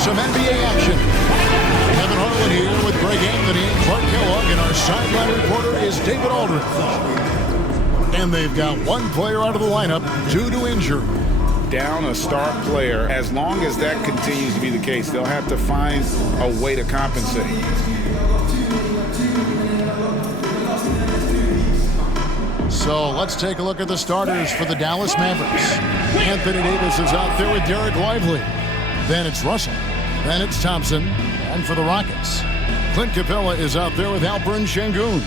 some NBA action. Kevin Harlan here with Greg Anthony and Clark Kellogg, and our sideline reporter is David Aldridge. And they've got one player out of the lineup due to injury. Down a star player. As long as that continues to be the case, they'll have to find a way to compensate. So let's take a look at the starters for the Dallas Mavericks. Anthony Davis is out there with Derek Lively. Then it's Russell. Then it's Thompson. And for the Rockets, Clint Capella is out there with Alperen Sengun.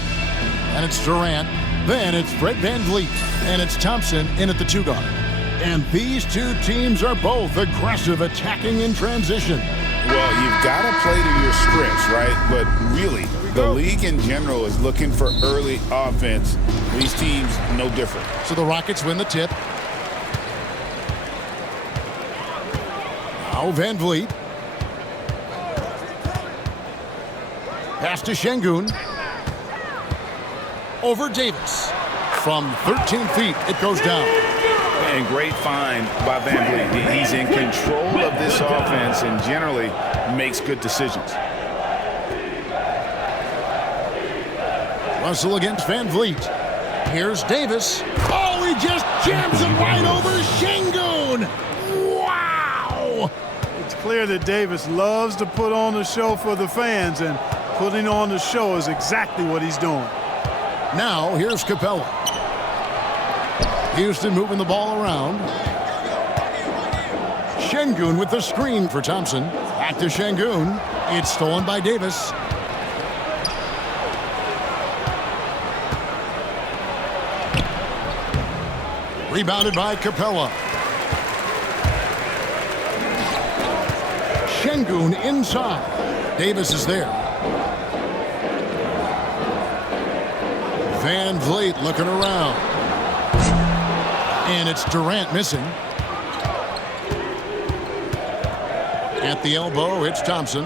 And it's Durant. Then it's Fred VanVleet. And it's Thompson in at the 2 guard. And these two teams are both aggressive, attacking in transition. Well, you've got to play to your strengths, right? But really, the league in general is looking for early offense. These teams, no different. So the Rockets win the tip. Now VanVleet. Pass to Sengun. Over Davis. From 13 feet, it goes down. And great find by VanVleet. He's in control of this offense and generally makes good decisions. Russell against VanVleet. Here's Davis. Oh, he just jams it right over Sengun. Wow! It's clear that Davis loves to put on the show for the fans, and putting on the show is exactly what he's doing. Now, here's Capella. Houston moving the ball around. Sengun with the screen for Thompson. Back to Sengun. It's stolen by Davis. Rebounded by Capella. Sengun inside. Davis is there. VanVleet looking around. And it's Durant missing. At the elbow, it's Thompson.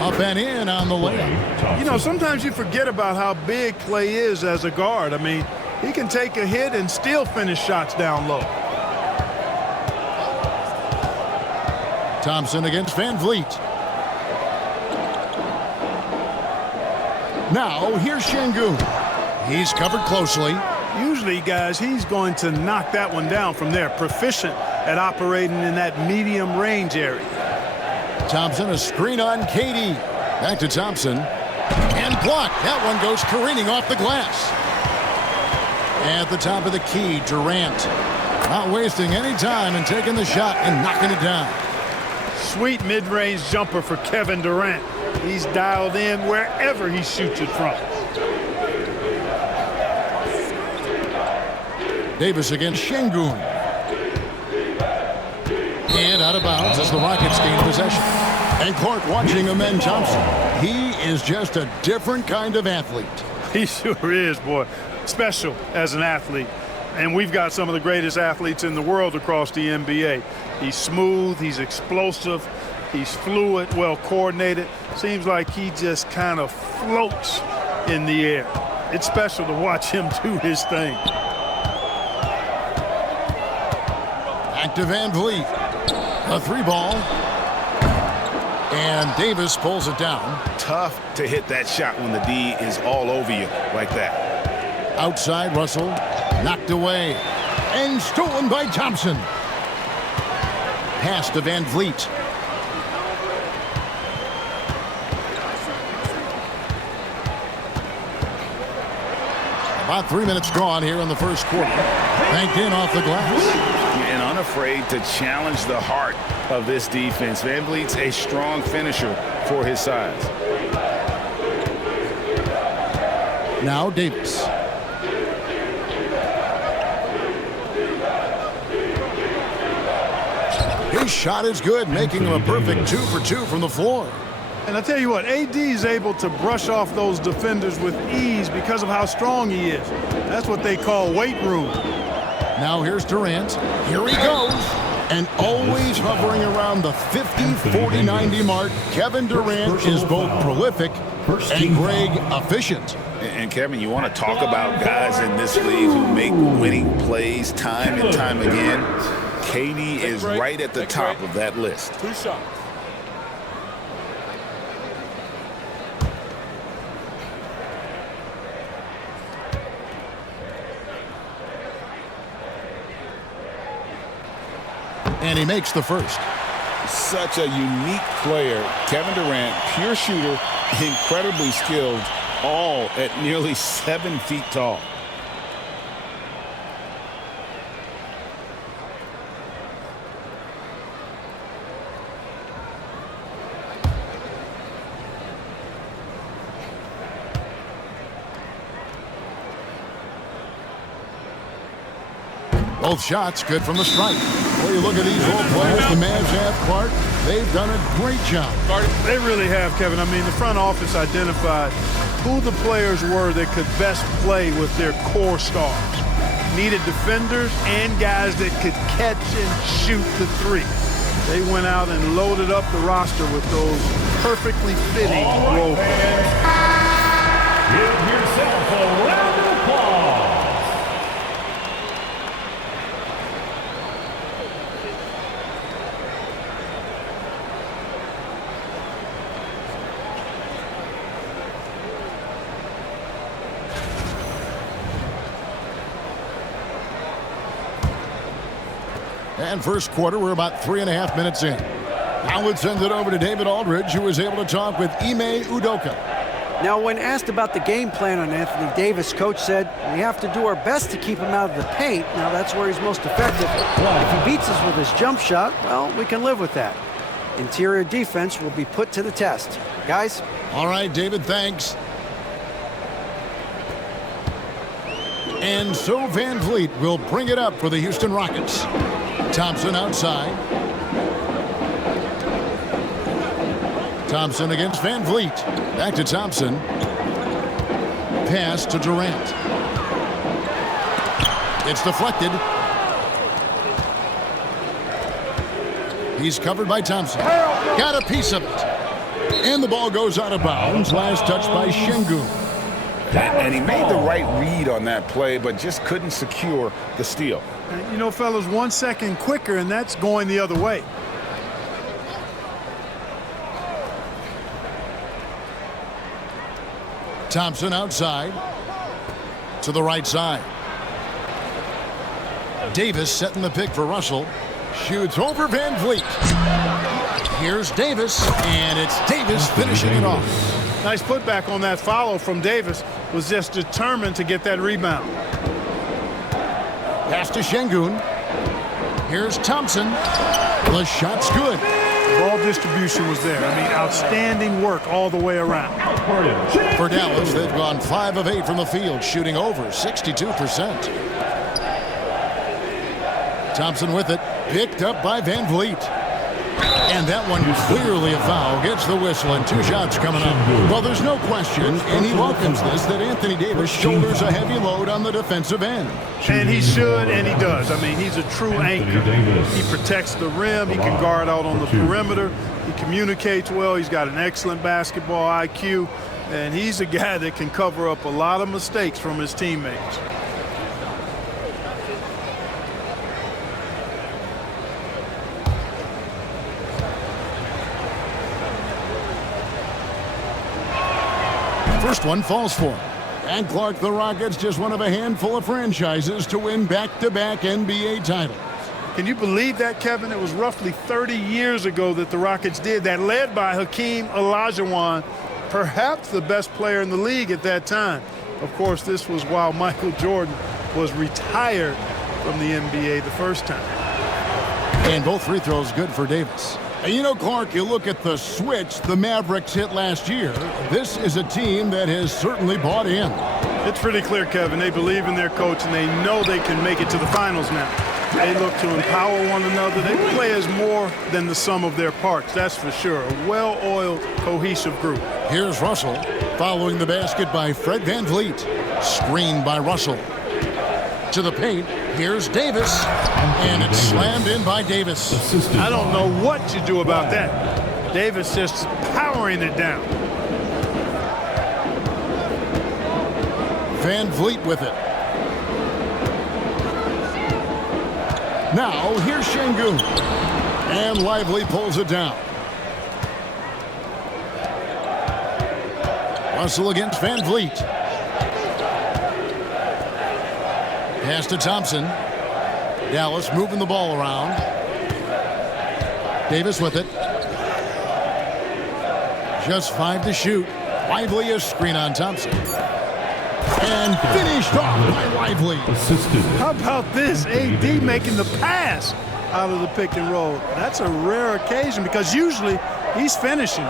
Up and in on the layup. You know, sometimes you forget about how big Clay is as a guard. I mean, he can take a hit and still finish shots down low. Thompson against VanVleet. Now, here's Sengun. He's covered closely. Usually, guys, he's going to knock that one down from there. Proficient at operating in that medium range area. Thompson, a screen on KD. Back to Thompson. And blocked. That one goes careening off the glass. At the top of the key, Durant. Not wasting any time and taking the shot and knocking it down. Sweet mid-range jumper for Kevin Durant. He's dialed in wherever he shoots it from. Davis against Sengun. And out of bounds as the Rockets gain possession. And Clark watching Amen Thompson. He is just a different kind of athlete. He sure is, boy. Special as an athlete. And we've got some of the greatest athletes in the world across the NBA. He's smooth, he's explosive, he's fluid, well coordinated. Seems like he just kind of floats in the air. It's special to watch him do his thing. Back to VanVleet. A 3-ball. And Davis pulls it down. Tough to hit that shot when the D is all over you like that. Outside, Russell. Knocked away. And stolen by Thompson. Pass to VanVleet. About 3 minutes gone here in the first quarter. Banked in off the glass. And unafraid to challenge the heart of this defense. VanVleet's a strong finisher for his size. Now Davis. His shot is good, making him a perfect 2 for 2 from the floor. And I tell you what, AD is able to brush off those defenders with ease because of how strong he is. That's what they call weight room. Now here's Durant. Here he goes. And always hovering around the 50, 40, 90 mark. Kevin Durant is both prolific and Greg efficient. And Kevin, you want to talk about guys in this league who make winning plays time and time again. KD is right at the top of that list. 2 shots. And he makes the first. Such a unique player. Kevin Durant, pure shooter, incredibly skilled, all at nearly 7 feet tall. Both shots good from the strike. Well, you look at these role players, the Mavs have Clark. They've done a great job. They really have, Kevin. I mean, the front office identified who the players were that could best play with their core stars. Needed defenders and guys that could catch and shoot the three. They went out and loaded up the roster with those perfectly fitting role players. Give yourself a round of applause. And first quarter, we're about 3.5 minutes in. Now let's send it over to David Aldridge, who was able to talk with Ime Udoka. Now, when asked about the game plan on Anthony Davis, coach said, we have to do our best to keep him out of the paint. Now, that's where he's most effective. If he beats us with his jump shot, well, we can live with that. Interior defense will be put to the test. Guys? All right, David, thanks. And so Van Vleet will bring it up for the Houston Rockets. Thompson outside. Thompson against Van Vleet. Back to Thompson. Pass to Durant. It's deflected. He's covered by Thompson. Got a piece of it. And the ball goes out of bounds. Last touch by Sengun. And he made the right read on that play, but just couldn't secure the steal. You know, fellas, 1 second quicker, and that's going the other way. Thompson outside. To the right side. Davis setting the pick for Russell. Shoots over Van Vleet. Here's Davis, and it's Davis finishing it off. Nice putback on that follow from Davis. Was just determined to get that rebound. Pass to Sengun. Here's Thompson. The shot's good. Ball distribution was there. I mean, outstanding work all the way around. For Dallas, they've gone 5 of 8 from the field, shooting over 62%. Thompson with it, picked up by Van Vleet. And that one clearly a foul. Gets the whistle, and 2 shots coming up. Well, there's no question, and he welcomes this, that Anthony Davis shoulders a heavy load on the defensive end. And he should, and he does. I mean, he's a true anchor. He protects the rim. He can guard out on the perimeter. He communicates well. He's got an excellent basketball IQ. And he's a guy that can cover up a lot of mistakes from his teammates. First one falls for him. And Clark, the Rockets, just one of a handful of franchises to win back-to-back NBA titles. Can you believe that, Kevin? It was roughly 30 years ago that the Rockets did that, led by Hakeem Olajuwon, perhaps the best player in the league at that time. Of course, this was while Michael Jordan was retired from the NBA the first time. And both free throws good for Davis. And you know, Clark, you look at the switch the Mavericks hit last year. This is a team that has certainly bought in. It's pretty clear, Kevin. They believe in their coach, and they know they can make it to the finals now. They look to empower one another. They play as more than the sum of their parts, that's for sure. A well-oiled, cohesive group. Here's Russell, following the basket by Fred Van Vleet. Screened by Russell. To the paint, here's Davis, and it's slammed in by Davis. I don't know what you do about that. Davis just powering it down. Van Vleet with it. Now, here's Sengun. And Lively pulls it down. Russell against Vleet. Pass to Thompson. Dallas moving the ball around. Davis with it. Just 5 to shoot. Lively a screen on Thompson. And finished off by Lively. How about this? AD making the pass out of the pick and roll. That's a rare occasion because usually he's finishing.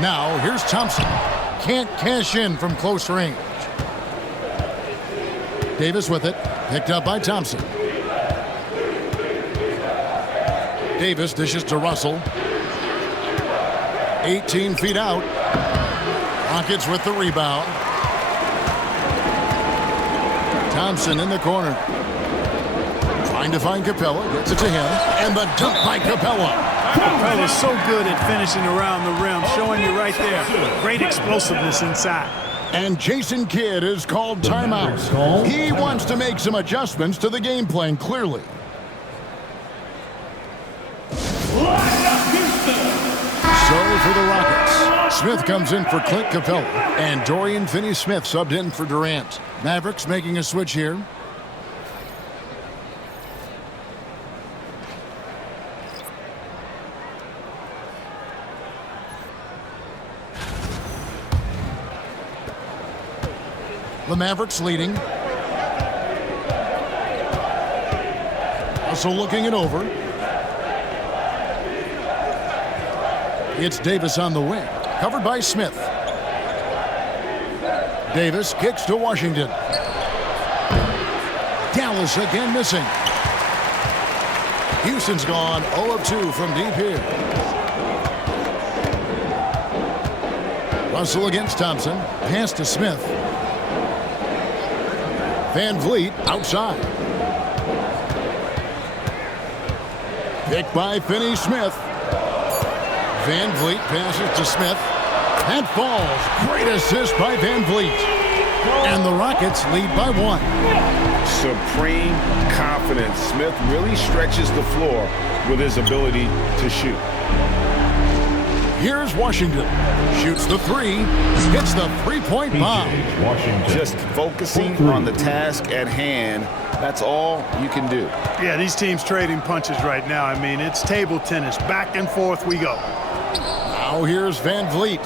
Now here's Thompson. Can't cash in from close range. Davis with it. Picked up by Thompson. Davis dishes to Russell. 18 feet out. Rockets with the rebound. Thompson in the corner. Trying to find Capella. Gets it to him. And the dunk by Capella. Capella's so good at finishing around the rim, showing you right there. Great explosiveness inside. And Jason Kidd is called timeout. He wants to make some adjustments to the game plan, clearly. So for the Rockets, Smith comes in for Clint Capella, and Dorian Finney-Smith subbed in for Durant. Mavericks making a switch here. The Mavericks leading. Also looking it over. It's Davis on the wing. Covered by Smith. Davis kicks to Washington. Dallas again missing. Houston's gone 0 of 2 from deep here. Russell against Thompson. Pass to Smith. Vleet outside. Picked by Finney-Smith. Vleet passes to Smith. And falls. Great assist by Vleet. And the Rockets lead by 1. Supreme confidence. Smith really stretches the floor with his ability to shoot. Here's Washington. Shoots the 3. Hits the three-point bomb. Just focusing on the task at hand. That's all you can do. Yeah, these teams trading punches right now. I mean, it's table tennis. Back and forth we go. Now here's Vleet.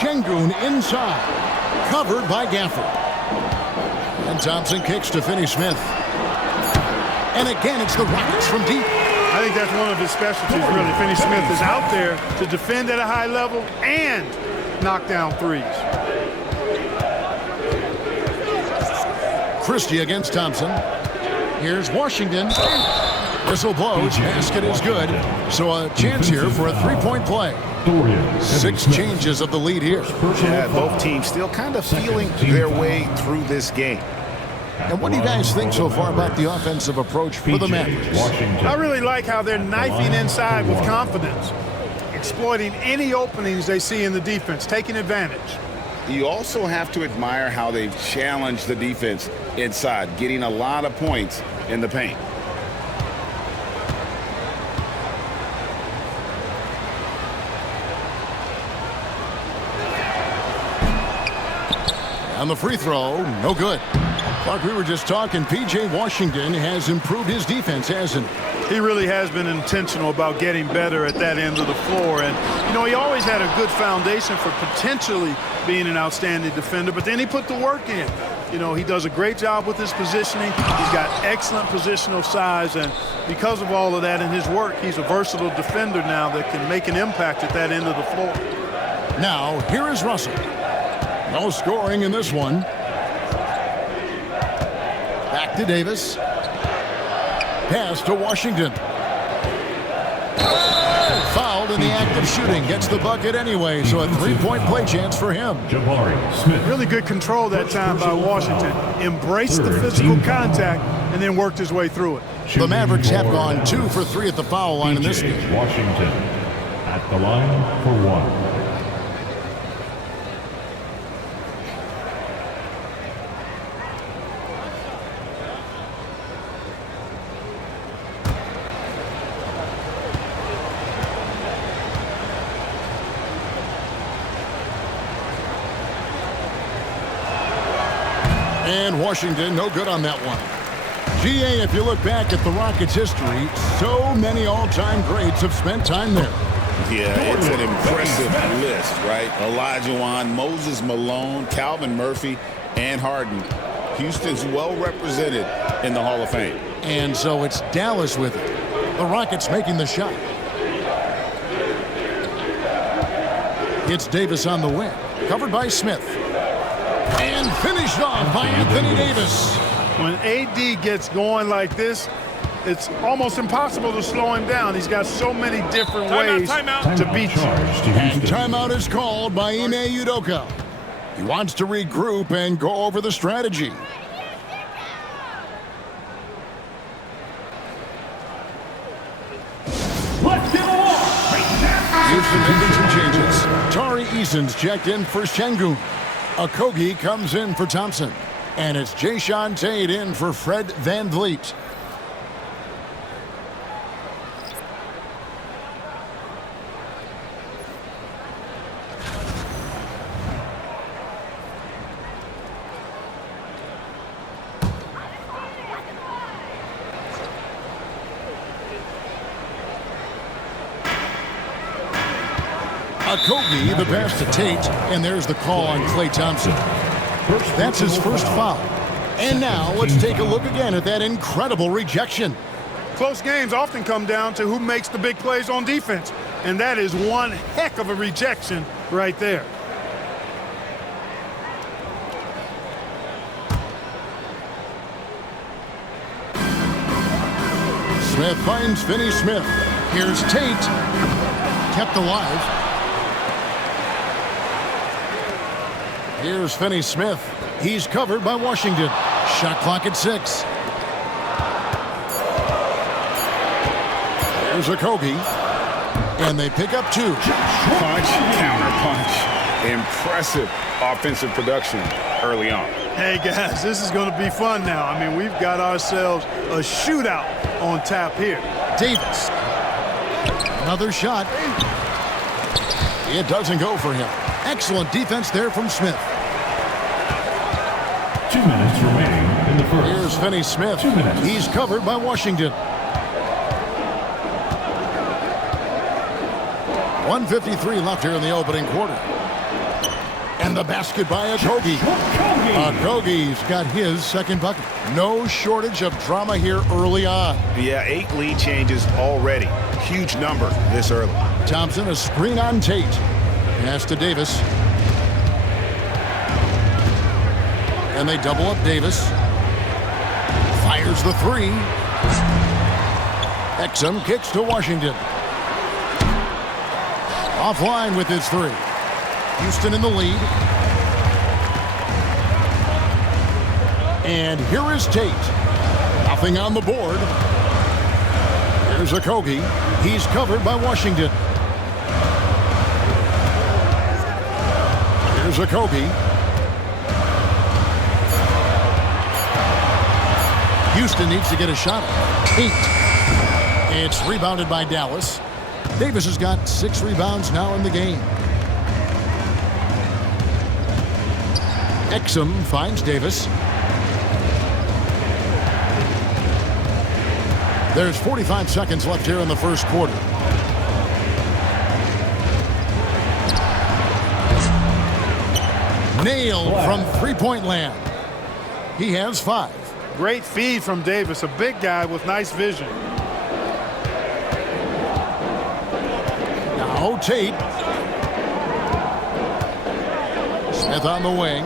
Sengun inside. Covered by Gafford. And Thompson kicks to Finney-Smith. And again, it's the Rockets from deep. I think that's one of his specialties, really. Finney-Smith is out there to defend at a high level and knock down threes. Christie against Thompson. Here's Washington. Whistle blows. Basket is good. So a chance here for a three-point play. 6 changes of the lead here. Yeah, both teams still kind of feeling their way through this game. And what do you guys think so far about the offensive approach for the Mavericks? I really like how they're knifing inside with confidence, exploiting any openings they see in the defense, taking advantage. You also have to admire how they've challenged the defense inside, getting a lot of points in the paint. On the free throw, no good. Like we were just talking, P.J. Washington has improved his defense, hasn't he? He really has been intentional about getting better at that end of the floor. And, you know, he always had a good foundation for potentially being an outstanding defender, but then he put the work in. You know, he does a great job with his positioning. He's got excellent positional size, and because of all of that in his work, he's a versatile defender now that can make an impact at that end of the floor. Now, here is Russell. No scoring in this one. Back to Davis. Pass to Washington. Fouled in the act of shooting. Gets the bucket anyway, so a three-point play chance for him. Really good control that time by Washington. Embraced the physical contact and then worked his way through it. The Mavericks have gone 2 for 3 at the foul line in this game. Washington at the line for 1. And Washington, no good on that one. GA, if you look back at the Rockets' history, so many all-time greats have spent time there. Yeah, it's an impressive list, right? Olajuwon, Moses Malone, Calvin Murphy, and Harden. Houston's well represented in the Hall of Fame. And so it's Dallas with it. The Rockets making the shot. It's Davis on the wing. Covered by Smith. And finished off by Anthony Davis. When AD gets going like this, it's almost impossible to slow him down. He's got so many different ways to beat you. And timeout is called by Ime Udoka. He wants to regroup and go over the strategy. Houston making some changes. Tari Eason's checked in for Sengun. Okogie comes in for Thompson. And it's Jayshawn Tate in for Fred Van Vleet. Okogie, the pass to Tate, and there's the call on Klay Thompson. That's his first foul. And now let's take a look again at that incredible rejection. Close games often come down to who makes the big plays on defense, and that is one heck of a rejection right there. Smith finds Finney-Smith. Here's Tate. Kept alive. Here's Finney-Smith. He's covered by Washington. Shot clock at 6. There's Okogie. And they pick up 2. Punch, counter punch. Impressive offensive production early on. Hey, guys, this is going to be fun now. I mean, we've got ourselves a shootout on tap here. Davis. Another shot. It doesn't go for him. Excellent defense there from Smith. 2 minutes remaining in the first. Here's Finney-Smith. 2 minutes. He's covered by Washington. 1:53 left here in the opening quarter. And the basket by Okogie. Okogie's got his second bucket. No shortage of drama here early on. Yeah, 8 lead changes already. Huge number this early. Thompson, a screen on Tate. Pass to Davis. And they double up Davis. Fires the 3. Exum kicks to Washington. Offline with his 3. Houston in the lead. And here is Tate. Nothing on the board. Here's Okogie. He's covered by Washington. Here's Okogie. Houston needs to get a shot. 8. It's rebounded by Dallas. Davis has got 6 rebounds now in the game. Exum finds Davis. There's 45 seconds left here in the first quarter. Nailed from three-point land. He has 5. Great feed from Davis, a big guy with nice vision. Now Tate. Smith on the wing.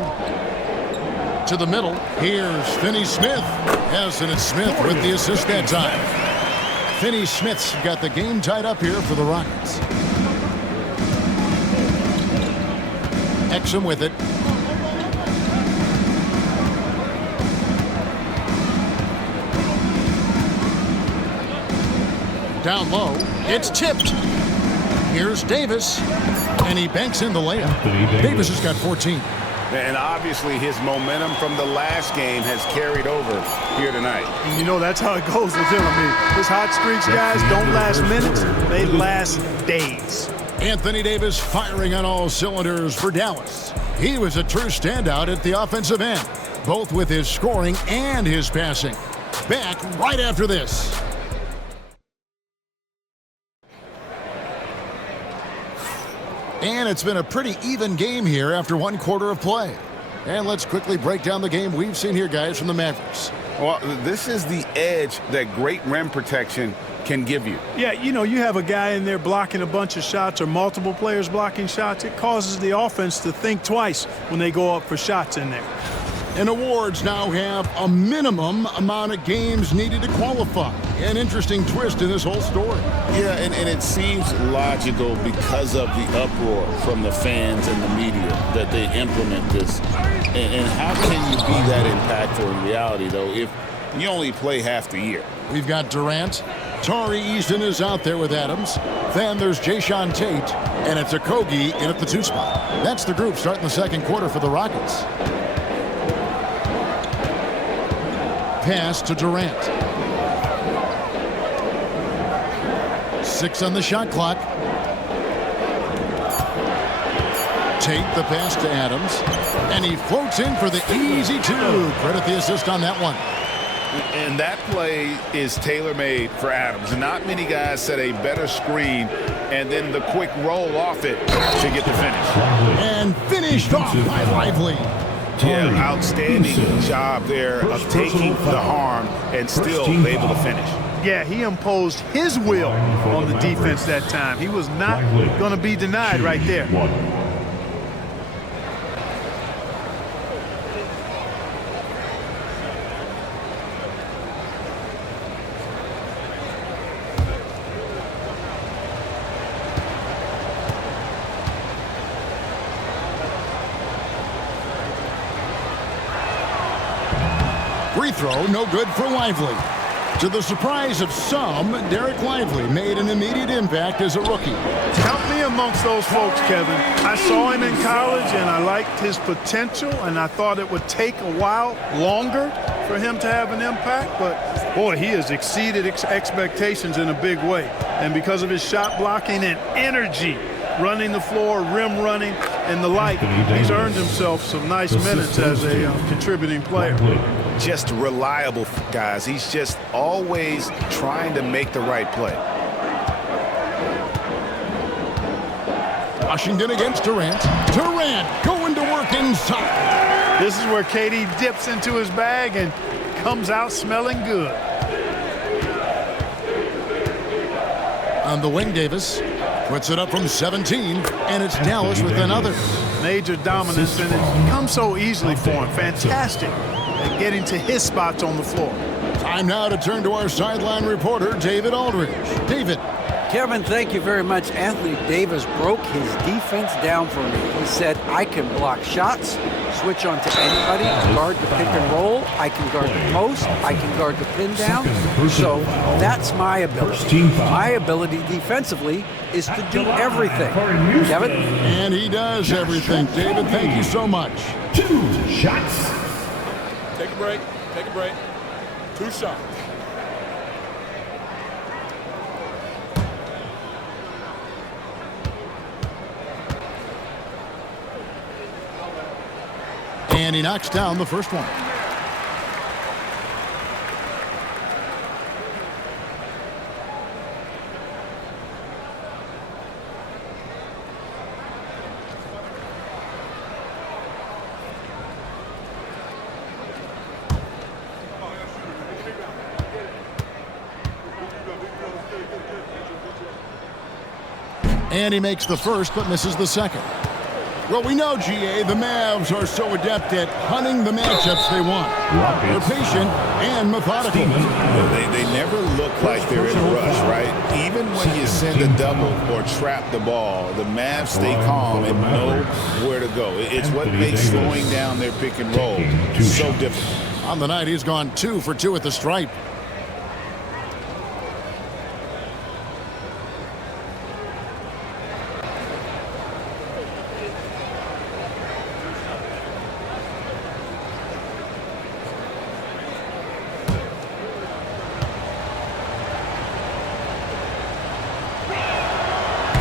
To the middle. Here's Finney-Smith. Yes, and it's Smith with the assist that time. Finney-Smith's got the game tied up here for the Rockets. Exum with it. Down low. It's tipped. Here's Davis. And he banks in the layup. Davis has got 14. And obviously his momentum from the last game has carried over here tonight. And you know, that's how it goes with him. I mean, his hot streaks, guys, don't last minutes. They last days. Anthony Davis firing on all cylinders for Dallas. He was a true standout at the offensive end. both with his scoring and his passing. Back right after this. And it's been a pretty even game here after one quarter of play. And let's quickly break down the game we've seen here, guys, from the Mavericks. Well, this is the edge that great rim protection can give you. Yeah, you know, you have a guy in there blocking a bunch of shots or multiple players blocking shots. It causes the offense to think twice when they go up for shots in there. And awards now have a minimum amount of games needed to qualify. An interesting twist in this whole story. Yeah, and it seems logical because of the uproar from the fans and the media that they implement this. And how can you be that impactful in reality, though, if you only play half the year? We've got Durant. Tari Easton is out there with Adams. Then there's Jayshawn Tate. And it's Okogie in at the 2 spot. That's the group starting the second quarter for the Rockets. Pass to Durant. 6 on the shot clock. Tate the pass to Adams. And he floats in for the easy 2. Credit the assist on that one. And that play is tailor-made for Adams. Not many guys set a better screen and then the quick roll off it to get the finish. And finished off by Lively. Yeah, outstanding job there of taking the harm and still able to finish. Yeah, he imposed his will on the defense that time. He was not going to be denied right there. Free throw, no good for Lively. To the surprise of some, Derek Lively made an immediate impact as a rookie. Count me amongst those folks, Kevin. I saw him in college, and I liked his potential, and I thought it would take a while longer for him to have an impact. But, boy, he has exceeded expectations in a big way. And because of his shot blocking and energy, running the floor, rim running, and the like, he's earned himself some nice minutes as a contributing player. Just reliable, guys. He's just always trying to make the right play. Washington against Durant. Durant going to work inside. This is where KD dips into his bag and comes out smelling good. On the wing, Davis puts it up from 17, and it's Dallas with another. Major dominance, and it comes so easily for him. Fantastic at getting to his spots on the floor. Time now to turn to our sideline reporter, David Aldridge. David. Kevin, thank you very much. Anthony Davis broke his defense down for me. He said, I can block shots, switch on to anybody, guard the pick and roll, I can guard the post, I can guard the pin down. So that's my ability. My ability defensively is to do everything. Kevin? And he does everything. David, thank you so much. 2 shots. Take a break. Take a break. 2 shots. And he knocks down the first one. And he makes the first but misses the second. Well, we know, GA, the Mavs are so adept at hunting the matchups they want. They're patient and methodical. They never look like they're in a rush, right? Even when you send a double or trap the ball, the Mavs stay calm and know where to go. It's what makes slowing down their pick and roll so difficult. On the night, he's gone 2 for 2 at the stripe.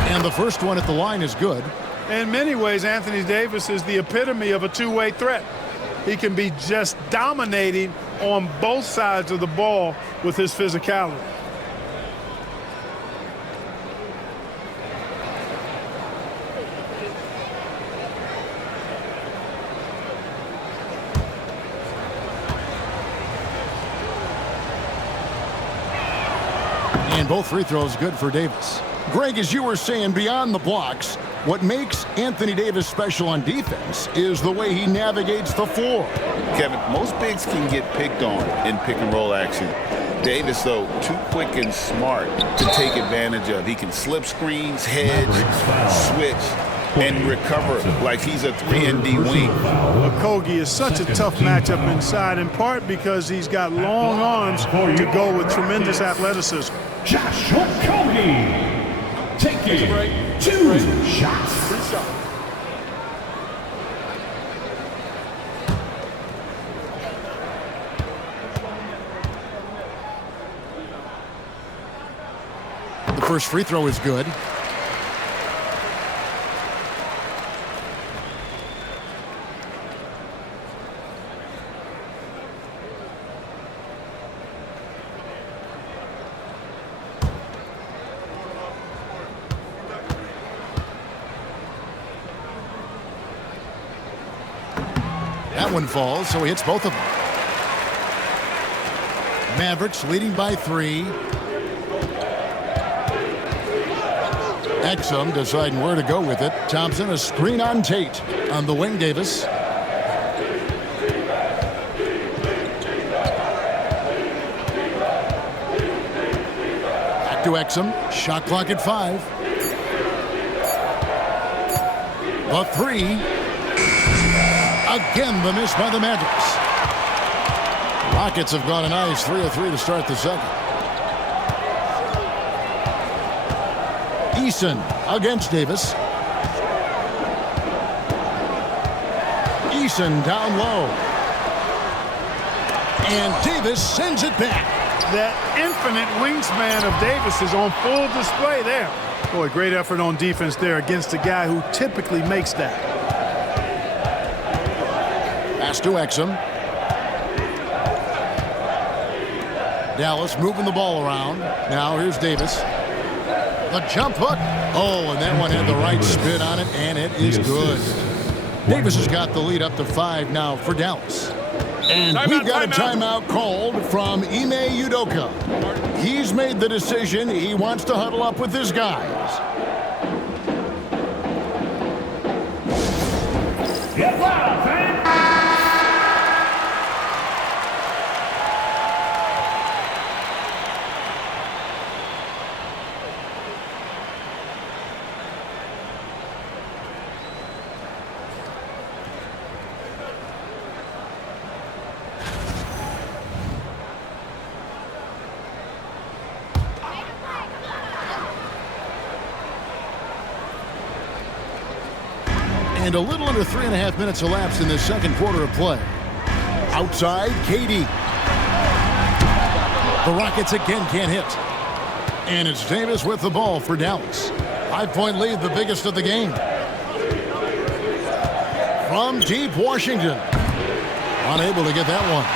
And the first one at the line is good. In many ways, Anthony Davis is the epitome of a two-way threat. he can be just dominating on both sides of the ball with his physicality. And both free throws good for Davis. Greg, as you were saying, beyond the blocks, what makes Anthony Davis special on defense is the way he navigates the floor. Kevin, most bigs can get picked on in pick-and-roll action. Davis, though, too quick and smart to take advantage of. He can slip screens, hedge, switch, and recover like he's a 3-and-D wing. Okogie is such a tough matchup inside, in part because he's got long arms to go with tremendous athleticism. Josh Okogie taking 2 shots. Free shot. The first free throw is good. That one falls, so he hits both of them. Mavericks leading by 3. Exum deciding where to go with it. Thompson, a screen on Tate. On the wing, Davis. Back to Exum. Shot clock at 5. The 3. Again, the miss by the Mavericks. Rockets have gone a nice 3 of 3 to start the second. Eason against Davis. Eason down low. And Davis sends it back. That infinite wingspan of Davis is on full display there. Boy, great effort on defense there against a guy who typically makes that. Pass to Exum. Dallas moving the ball around. Now here's Davis. The jump hook. Oh, and that one had the right spin on it, and it is good. Davis has got the lead up to 5 now for Dallas. And we've got a timeout called from Ime Udoka. He's made the decision. He wants to huddle up with his guys. Get loud, fans! And a little under 3.5 minutes elapsed in this second quarter of play. Outside, KD. The Rockets again can't hit. And it's Davis with the ball for Dallas. 5-point lead, the biggest of the game. From deep Washington. Unable to get that one.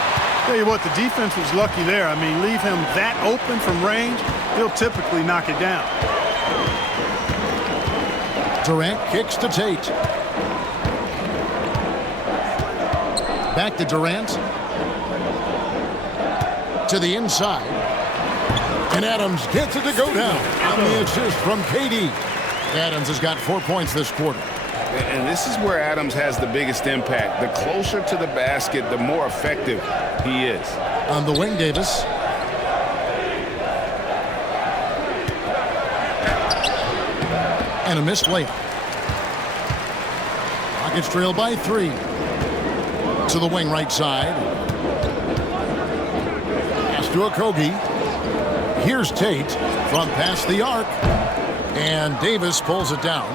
Tell you what, the defense was lucky there. I mean, leave him that open from range, he'll typically knock it down. Durant kicks to Tate. Back to Durant. To the inside. And Adams gets it to go down. On the assist from KD. Adams has got 4 points this quarter. And this is where Adams has the biggest impact. The closer to the basket, the more effective he is. On the wing, Davis. And a missed layup. Rockets trail by 3. To the wing right side. Pass to Okogie. Here's Tate from past the arc. And Davis pulls it down.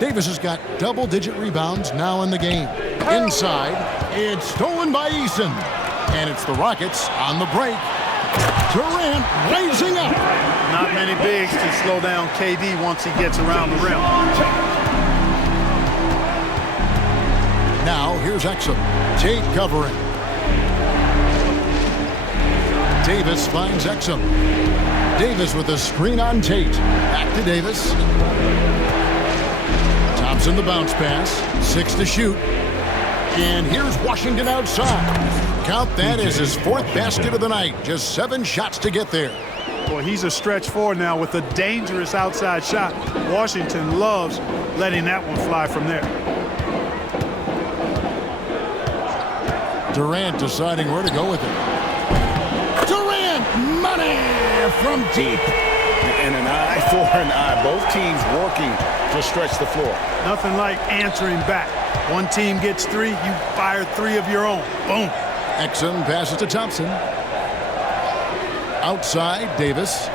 Davis has got double-digit rebounds now in the game. Inside, it's stolen by Eason. And it's the Rockets on the break. Durant raising up. Not many bigs to slow down KD once he gets around the rim. Now here's Exum. Tate covering. Davis finds Exum. Davis with a screen on Tate. Back to Davis. Thompson the bounce pass. 6 to shoot. And here's Washington outside. Count that as his 4th basket of the night. Just 7 shots to get there. Boy, he's a stretch 4 now with a dangerous outside shot. Washington loves letting that one fly from there. Durant deciding where to go with it. Durant, money from deep. And an eye for an eye. Both teams working to stretch the floor. Nothing like answering back. One team gets 3, you fire 3 of your own. Boom. Exum passes to Thompson. Outside, Davis.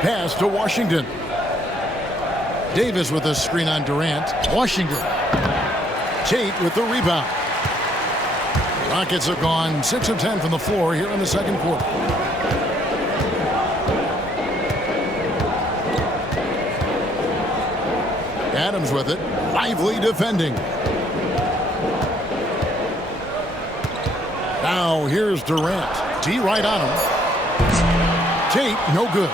Pass to Washington. Davis with a screen on Durant. Washington. Tate with the rebound. Rockets have gone 6 of 10 from the floor here in the second quarter. Adams with it. Lively defending. Now here's Durant. D right on him. Tate, no good.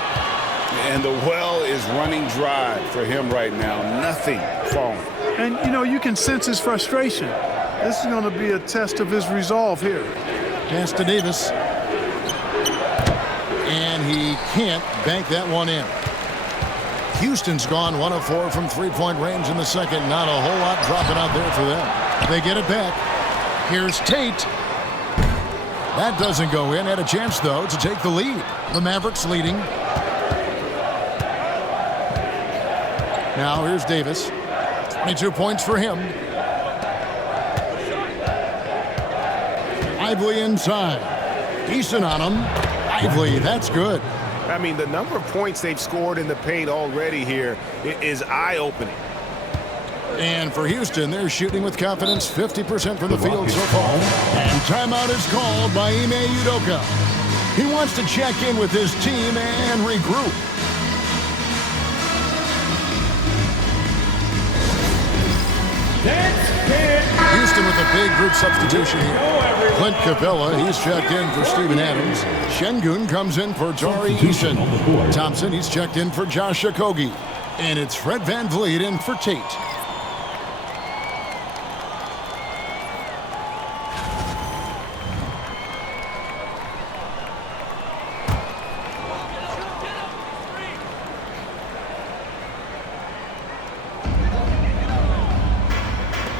And the well is running dry for him right now. Nothing falling. And, you know, you can sense his frustration. This is going to be a test of his resolve here. Pass to Davis. And he can't bank that one in. Houston's gone 1 of 4 from three-point range in the second. Not a whole lot dropping out there for them. They get it back. Here's Tate. That doesn't go in. Had a chance, though, to take the lead. The Mavericks leading. Now here's Davis. 22 points for him. Lively inside. Decent on him. Lively, that's good. I mean, the number of points they've scored in the paint already here is eye-opening. And for Houston, they're shooting with confidence, 50% from the field so far. And timeout is called by Ime Udoka. He wants to check in with his team and regroup. Houston with a big group substitution here. Clint Capella, he's checked in for Steven Adams. Sengun comes in for Tari Eason. Thompson, he's checked in for Josh Okogie. And it's Fred VanVleet in for Tate.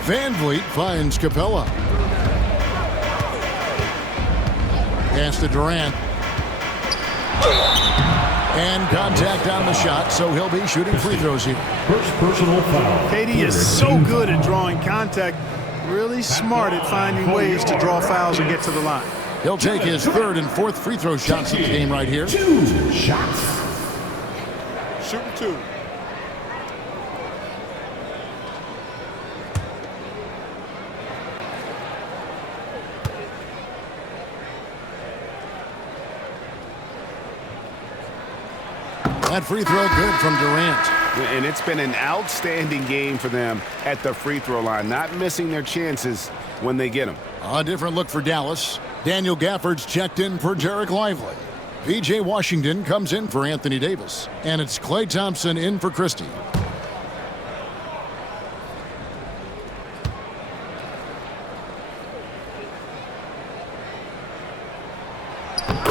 VanVleet finds Capella. Pass to Durant. And contact on the shot, so he'll be shooting free throws here. First personal foul. KD is so good at drawing contact, really smart at finding ways to draw fouls and get to the line. He'll take his 3rd and 4th free throw shots of the game right here. 2 shots. Shooting 2. That free throw good from Durant. And it's been an outstanding game for them at the free throw line, not missing their chances when they get them. A different look for Dallas. Daniel Gafford's checked in for Derek Lively. P.J. Washington comes in for Anthony Davis. And it's Klay Thompson in for Christie.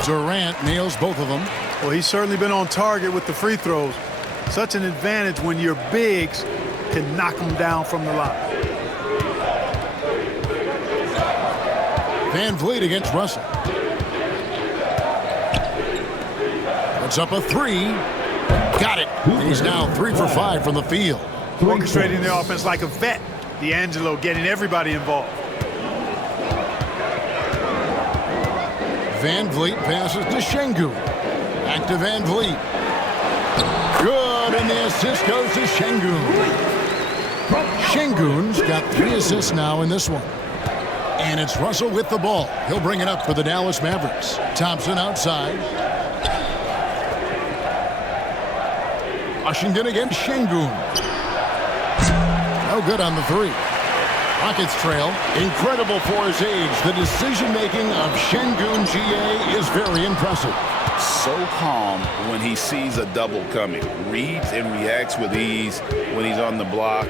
Durant nails both of them. Well, he's certainly been on target with the free throws. Such an advantage when your bigs can knock them down from the line. VanVleet against Russell. Puts up a 3. Got it. And he's now 3 for 5 from the field. Orchestrating the offense like a vet. D'Angelo getting everybody involved. VanVleet passes to Sengun. Back to VanVleet. Good, and the assist goes to Sengun. Sengun's got 3 assists now in this one. And it's Russell with the ball. He'll bring it up for the Dallas Mavericks. Thompson outside. Washington against Sengun. No good on the 3. Rockets trail. Incredible for his age. The decision-making of Sengun GA is very impressive. So calm when he sees a double coming. Reads and reacts with ease when he's on the block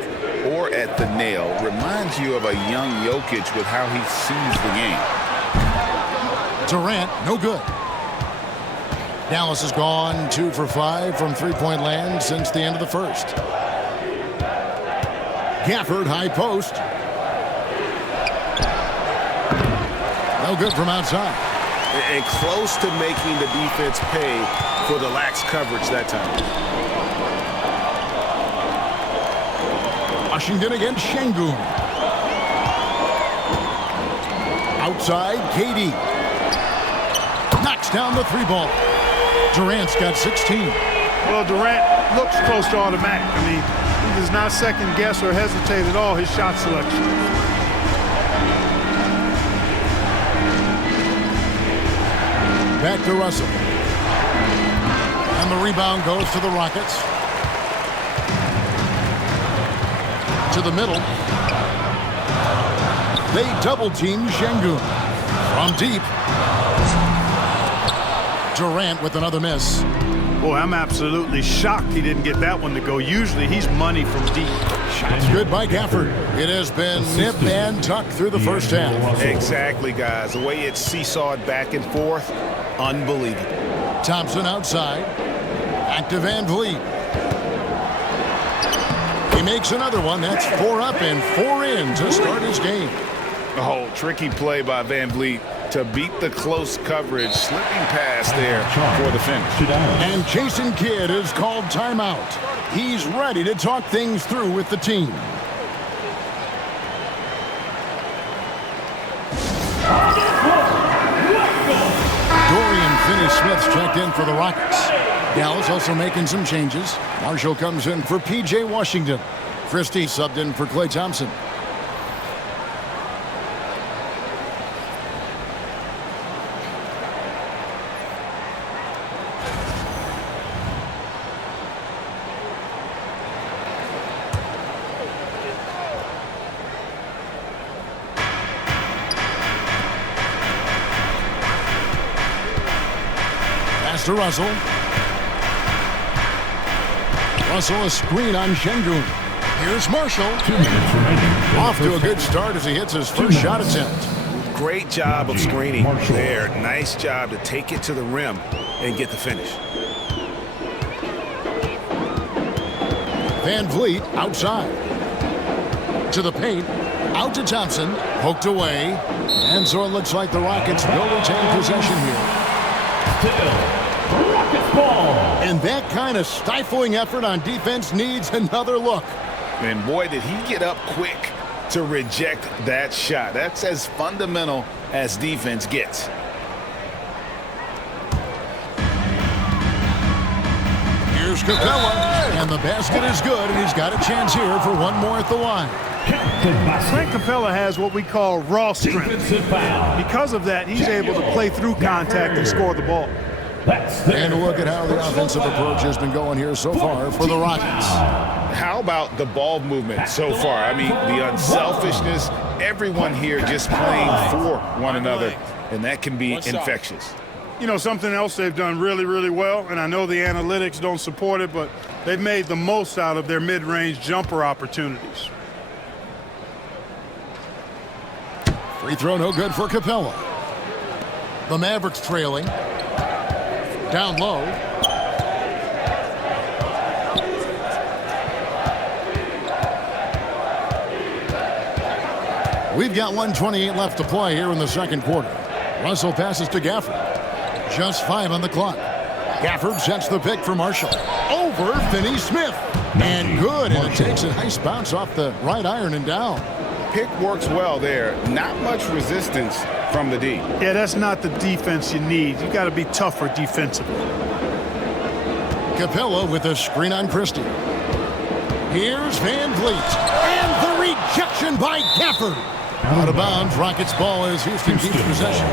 or at the nail. Reminds you of a young Jokic with how he sees the game. Durant, no good. Dallas has gone 2 for 5 from three-point land since the end of the first. Gafford, high post. No good from outside. And close to making the defense pay for the lax coverage that time. Washington against Sengun. Outside, KD. Knocks down the three ball. Durant's got 16. Well, Durant looks close to automatic. I mean, he does not second guess or hesitate at all his shot selection. Back to Russell. And the rebound goes to the Rockets. To the middle. They double-team Sengun. From deep. Durant with another miss. Boy, I'm absolutely shocked he didn't get that one to go. Usually he's money from deep. Shots good by Gafford. It has been nip and tuck through the first half. Exactly, guys. The way it's seesawed back and forth, unbelievable. Thompson outside. Back to Vleet. He makes another one. That's 4 up and 4 in to start his game. Oh, tricky play by Vleet to beat the close coverage. Slipping pass there for the finish. And Jason Kidd is called timeout. He's ready to talk things through with the team. Dorian Finney-Smith checked in for the Rockets. Dallas also making some changes. Marshall comes in for P.J. Washington. Christie subbed in for Klay Thompson. To Russell. Russell, a screen on Sengun. Here's Marshall. 2 minutes remaining. Off to a good start as he hits his first shot attempt. Great job of screening there. Nice job to take it to the rim and get the finish. Vleet outside. To the paint. Out to Thompson. Poked away. And so it looks like the Rockets will retain possession here. Still. Rockets ball. And that kind of stifling effort on defense needs another look. And boy, did he get up quick to reject that shot. That's as fundamental as defense gets. Here's Capella, and the basket is good, and he's got a chance here for one more at the line. Frank Capella has what we call raw strength. Because of that, he's able to play through contact and score the ball. And a look at how the offensive approach has been going here so far for the Rockets. How about the ball movement so far? I mean, the unselfishness, everyone here just playing for one another, and that can be infectious. You know, something else they've done really, really well, and I know the analytics don't support it, but they've made the most out of their mid-range jumper opportunities. Free throw no good for Capella. The Mavericks trailing. Down low. We've got 1:28 left to play here in the second quarter. Russell passes to Gafford. Just 5 on the clock. Gafford sets the pick for Marshall. Over Finney-Smith. And good, and it takes a nice bounce off the right iron and down. Pick works well there. Not much resistance from the D. Yeah, that's not the defense you need. You got to be tougher defensively. Capella with a screen on Christie. Here's Vleet. And the rejection by Gafford. Out of bounds. Rockets ball as Houston keeps possession.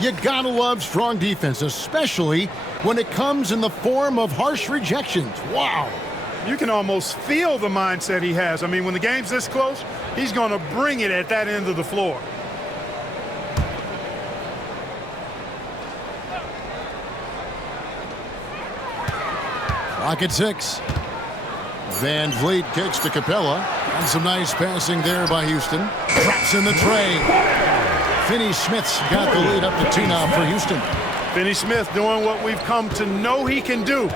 You gotta love strong defense, especially when it comes in the form of harsh rejections. Wow. You can almost feel the mindset he has. I mean, when the game's this close, he's going to bring it at that end of the floor. Clock at 6. Van Vleet kicks to Capella. And some nice passing there by Houston. Drops in the tray. Finney-Smith's got the lead up to 2 now for Houston. Finney-Smith doing what we've come to know he can do.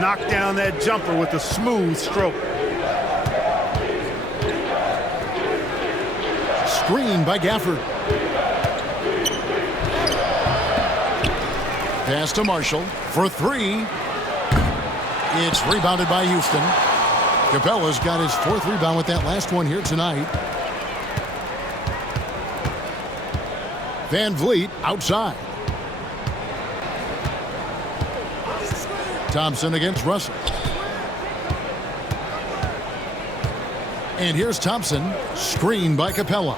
Knock down that jumper with a smooth stroke. Screen by Gafford. Pass to Marshall for 3. It's rebounded by Houston. Capella's got his 4th rebound with that last one here tonight. Van Vleet outside. Thompson against Russell. And here's Thompson, screened by Capella.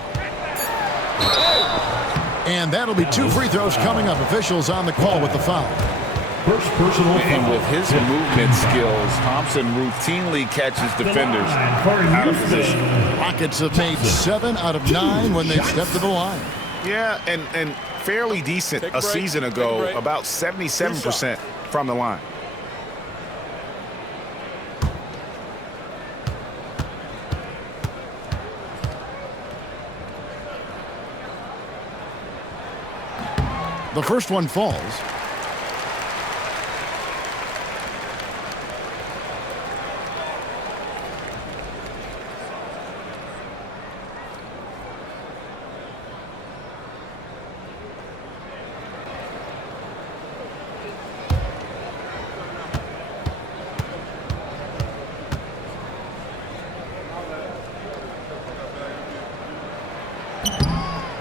And that'll be 2 free throws coming up. Officials on the call with the foul. First personal And foul. with his movement skills, Thompson routinely catches defenders out of position. Rockets have made 7 out of 9 when they've stepped to the line. Yeah, and fairly decent Take a a break. season Take a ago, break. about 77% from the line. The first one falls.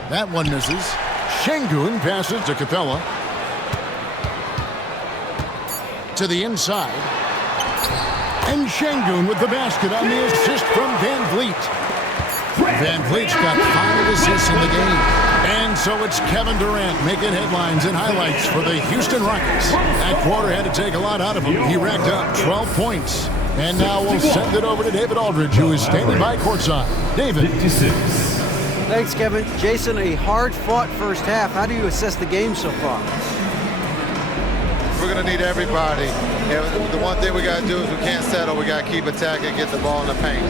That one misses. Sengun passes to Capella. To the inside. And Sengun with the basket on the assist from Van Vleet. Van Vleet's got 5 assists in the game. And so it's Kevin Durant making headlines and highlights for the Houston Rockets. That quarter had to take a lot out of him. He racked up 12 points. And now we'll send it over to David Aldridge, who is standing by courtside. David. 56. Thanks, Kevin. Jason, a hard-fought first half. How do you assess the game so far? We're going to need everybody. And the one thing we got to do is we can't settle. We got to keep attacking, get the ball in the paint.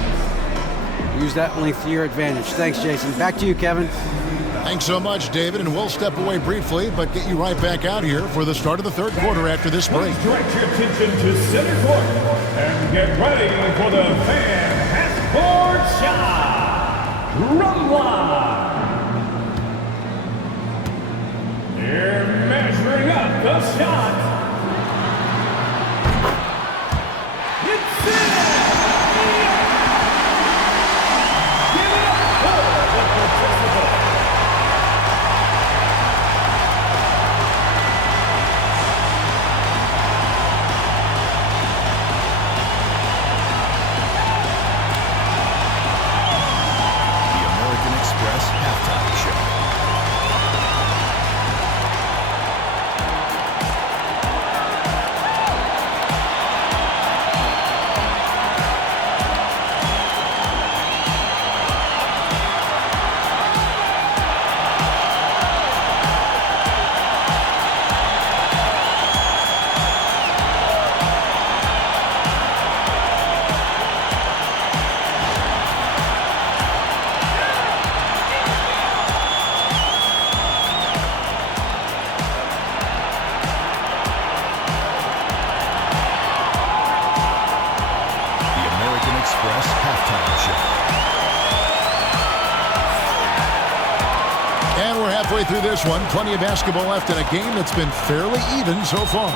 Use that length to your advantage. Thanks, Jason. Back to you, Kevin. Thanks so much, David, and we'll step away briefly, but get you right back out here for the start of the third quarter after this break. Direct your attention to center court and get ready for the fan half-court shot. Rumline. They're measuring up the shot. It's in! Give it up for the participant. Through this one, plenty of basketball left in a game that's been fairly even so far.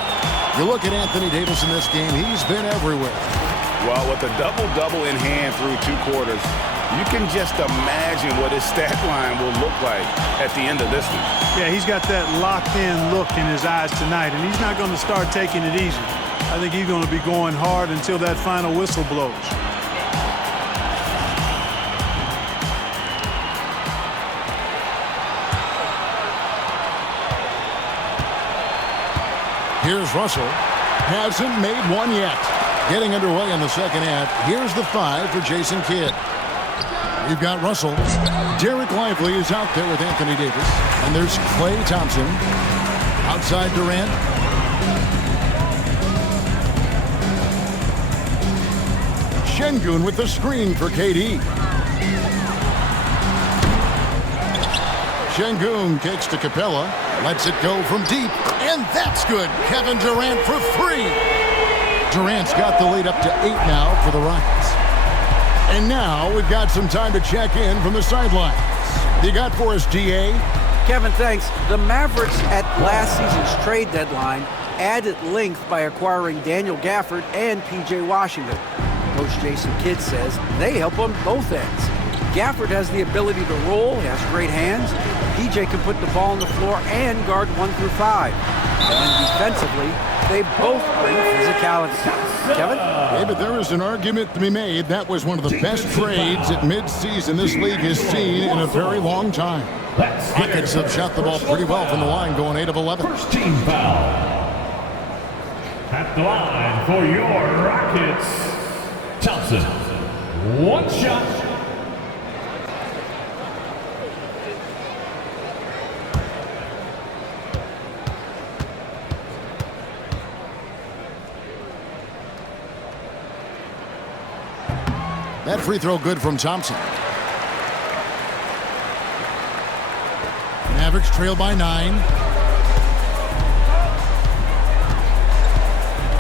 You look at Anthony Davis in this game, he's been everywhere. Well, with a double-double in hand through 2 quarters, you can just imagine what his stat line will look like at the end of this one. Yeah, he's got that locked-in look in his eyes tonight, and he's not going to start taking it easy. I think he's going to be going hard until that final whistle blows. Here's Russell. Hasn't made one yet. Getting underway in the second half. Here's the 5 for Jason Kidd. You've got Russell. Derek Lively is out there with Anthony Davis. And there's Klay Thompson. Outside Durant. Sengun with the screen for KD. Sengun kicks to Capella. Lets it go from deep. And that's good. Kevin Durant for 3. Durant's got the lead up to 8 now for the Rockets. And now we've got some time to check in from the sidelines. You got for us, DA? Kevin, thanks. The Mavericks at last season's trade deadline added length by acquiring Daniel Gafford and P.J. Washington. Coach Jason Kidd says they help on both ends. Gafford has the ability to roll, he has great hands. P.J. can put the ball on the floor and guard 1 through 5. And defensively, they both bring physicality. Kevin? Yeah, but there is an argument to be made. That was one of the best trades at midseason this league has seen in a very long time. Rockets have shot the ball pretty well from the line, going 8 of 11. First team foul. At the line for your Rockets, Thompson. 1 shot. That free throw good from Thompson. Mavericks trail by 9.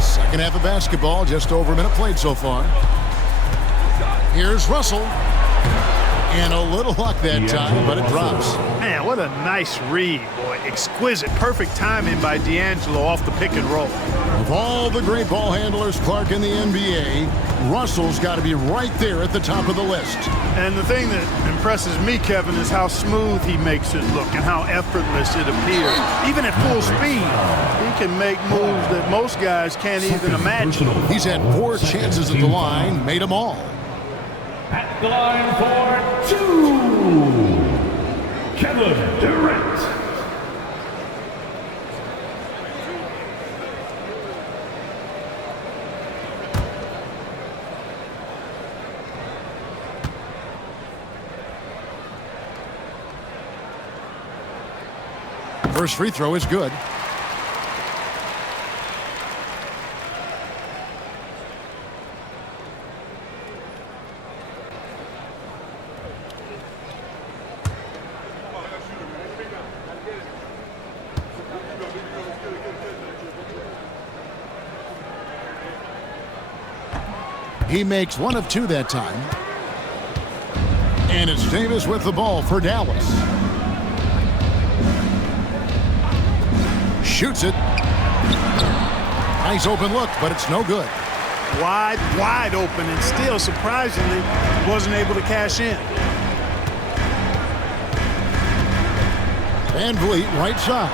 Second half of basketball, just over a minute played so far. Here's Russell. And a little luck that time, but it drops. Man, what a nice read, boy. Exquisite, perfect timing by D'Angelo off the pick and roll. Of all the great ball handlers, Clark, in the NBA, Russell's got to be right there at the top of the list. And the thing that impresses me, Kevin, is how smooth he makes it look and how effortless it appears. Even at full speed, he can make moves that most guys can't even imagine. He's had 4 chances at the line, made them all. At the line for 2, Kevin Durant. First free throw is good. He makes 1 of 2 that time. And it's Davis with the ball for Dallas. Shoots it. Nice open look, but it's no good. Wide open, and still, surprisingly, wasn't able to cash in. Van Vleet, right side.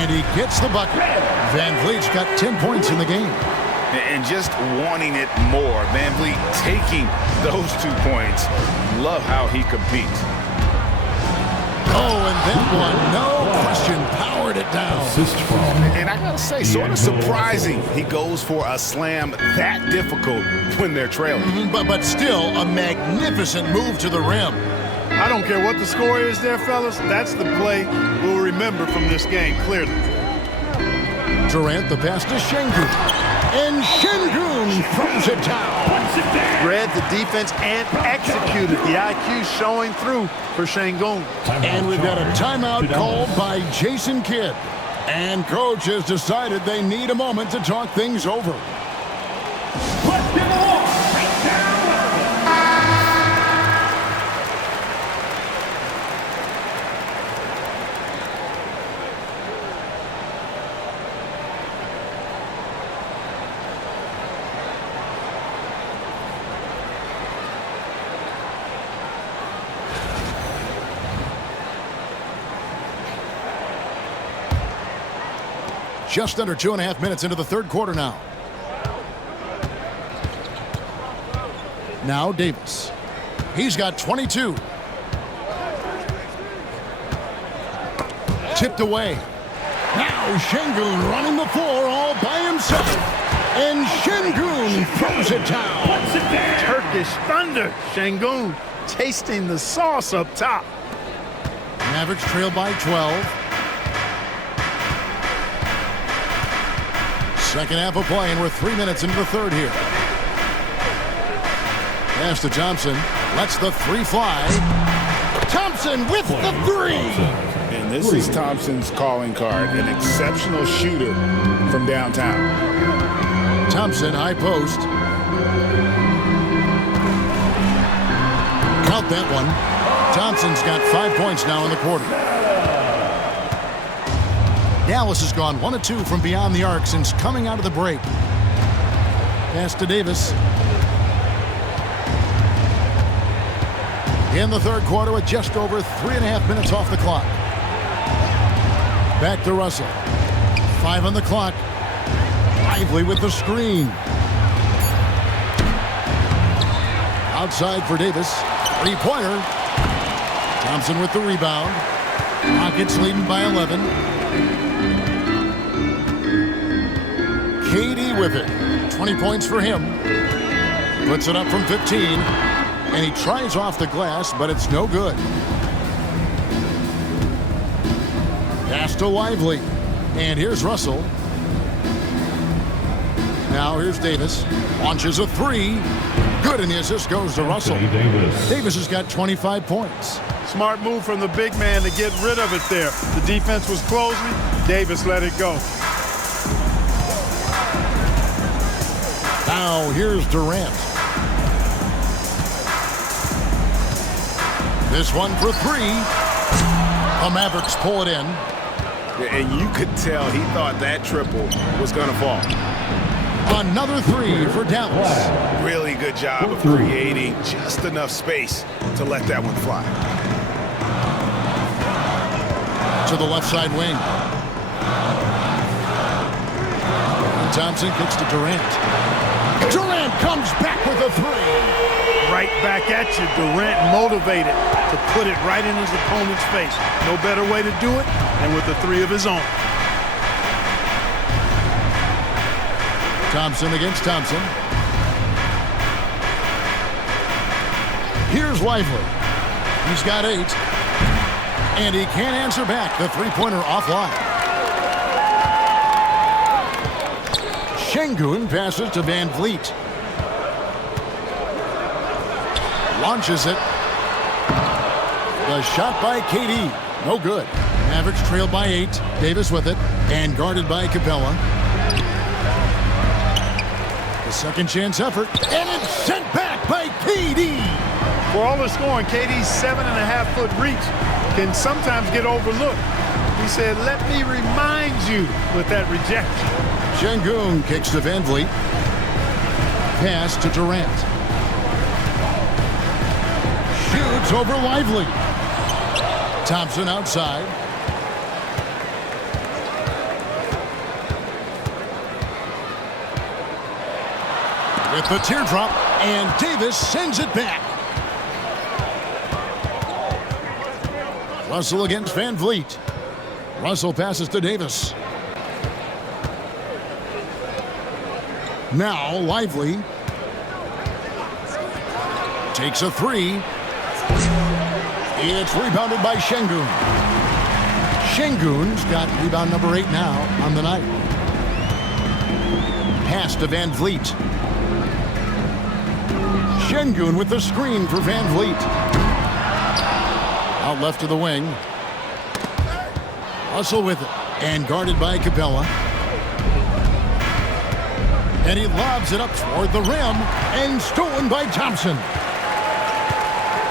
And he gets the bucket. Van Vleet's got 10 points in the game. And just wanting it more. Van Vleet taking those 2 points. Love how he competes. Oh, and that one, no question, powered it down. And I gotta say, sort of surprising he goes for a slam that difficult when they're trailing. But still, a magnificent move to the rim. I don't care what the score is there, fellas. That's the play we'll remember from this game, clearly. Durant, the pass to Sengun. And Sengun throws it down. Read the defense and executed. The IQ showing through for Sengun. And we've got a timeout called by Jason Kidd. And coach has decided they need a moment to talk things over. Just under 2.5 minutes into the third quarter now. Now Davis. He's got 22. Tipped away. Now Sengun running the floor all by himself. And Sengun throws it down. Turkish thunder. Sengun tasting the sauce up top. Mavericks trail by 12. Second half of play, and we're 3 minutes into the third here. Pass to Thompson. Lets the three fly. Thompson with the three. And this is Thompson's calling card, an exceptional shooter from downtown. Thompson, high post. Count that one. Thompson's got 5 points now in the quarter. Dallas has gone 1 of 2 from beyond the arc since coming out of the break. Pass to Davis. In the third quarter with just over 3.5 minutes off the clock. Back to Russell. 5 on the clock. Lively with the screen. Outside for Davis. Three-pointer. Thompson with the rebound. Rockets leading by 11. KD with it. 20 points for him. Puts it up from 15. And he tries off the glass, but it's no good. Pass to Lively. And here's Russell. Now here's Davis. Launches a three. Good, and the assist goes to Russell. Davis has got 25 points. Smart move from the big man to get rid of it there. The defense was closing. Davis let it go. Now here's Durant. This one for three. The Mavericks pull it in. And you could tell he thought that triple was going to fall. Another three for Dallas. Really good job of creating just enough space to let that one fly. To the left side wing. Thompson kicks to Durant. Durant comes back with a three. Right back at you. Durant motivated to put it right in his opponent's face. No better way to do it than with a three of his own. Thompson against Thompson. Here's Lively. He's got 8. And he can't answer back. The three-pointer offline. Sengun passes to Van Vleet. Launches it. The shot by KD. No good. Mavericks trailed by 8. Davis with it. And guarded by Capella. The second chance effort. And it's sent back by KD. For all the scoring, KD's 7.5-foot reach can sometimes get overlooked. He said, let me remind you with that rejection. Sengun kicks to Van Vleet. Pass to Durant. Shoots over Lively. Thompson outside. With the teardrop, and Davis sends it back. Russell against Van Vleet. Russell passes to Davis. Now Lively takes a three. It's rebounded by Sengun. Sengun's got rebound number 8 now on the night. Pass to Van Vleet. Sengun with the screen for Van Vleet. Out left to the wing. Russell with it. And guarded by Capella. And he lobs it up toward the rim. And stolen by Thompson.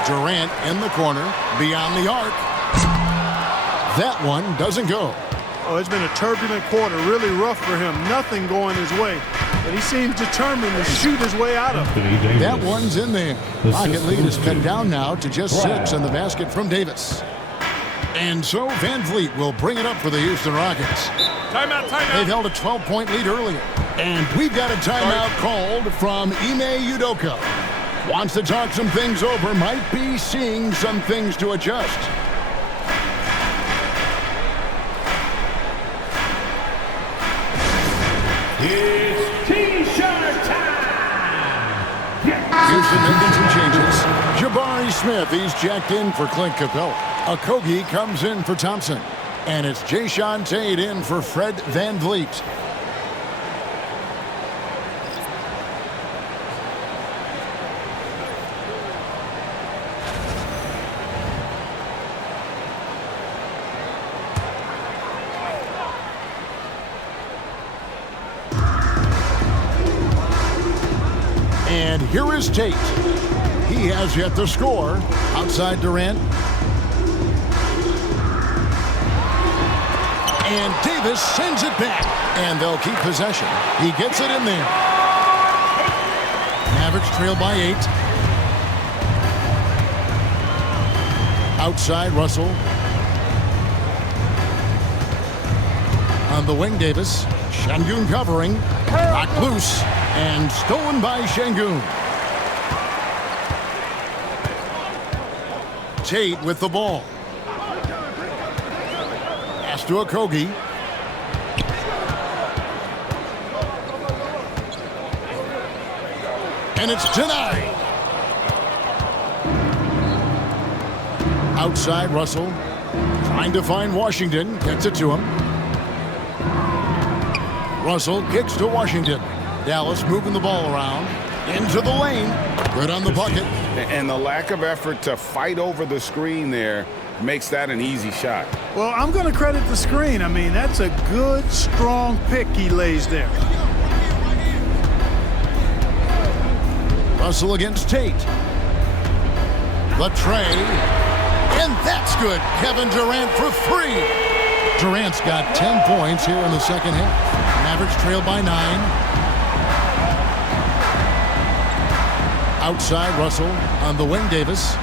Durant in the corner. Beyond the arc. That one doesn't go. Oh, it's been a turbulent quarter. Really rough for him. Nothing going his way. But he seems determined to shoot his way out of it. That one's in there. Rocket lead is cut down now to just 6 in the basket from Davis. And so Van Vleet will bring it up for the Houston Rockets. Timeout, timeout. They've held a 12-point lead earlier. And we've got a timeout called from Ime Udoka. Wants to talk some things over. Might be seeing some things to adjust. It's T-shirt time! Houston making some changes. Jabari Smith, he's jacked in for Clint Capella. Okogie comes in for Thompson. And it's Jayshawn Tate in for Fred Van Vleet. And here is Tate. He has yet to score. Outside Durant. And Davis sends it back. And they'll keep possession. He gets it in there. Mavericks trail by 8. Outside Russell. On the wing, Davis. Sengun covering. Knocked loose. And stolen by Sengun. Tate with the ball. Pass to Okogie. And it's denied. Outside Russell. Trying to find Washington. Gets it to him. Russell kicks to Washington. Dallas moving the ball around. Into the lane. Good on the bucket. And the lack of effort to fight over the screen there makes that an easy shot. Well, I'm going to credit the screen. I mean, that's a good, strong pick he lays there. Russell against Tate. The tray. And that's good. Kevin Durant for 3. Durant's got 10 points here in the second half. Mavericks trail by 9. Outside Russell. On the wing, Davis.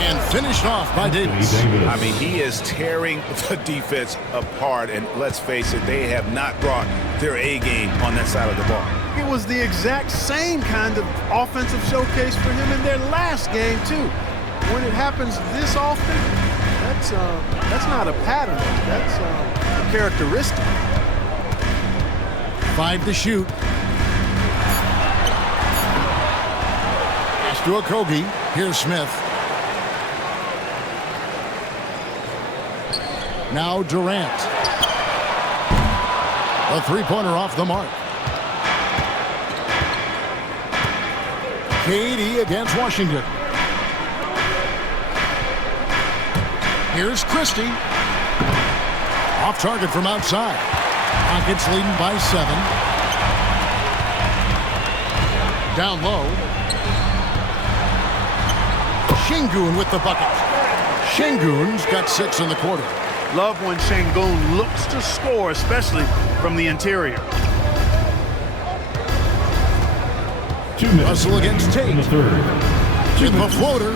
And finished off by Davis. I mean, he is tearing the defense apart. And let's face it, they have not brought their A game on that side of the ball. It was the exact same kind of offensive showcase for him in their last game, too. When it happens this often, that's not a pattern. That's a characteristic. 5 to shoot. Pass to Okogie. Here's Smith. Now Durant. A three-pointer off the mark. KD against Washington. Here's Christie. Off target from outside. Rockets leading by 7. Down low. Sengun with the bucket. Sengun's got 6 in the quarter. Love when Sengun looks to score, especially from the interior. Russell against Tate. With the floater.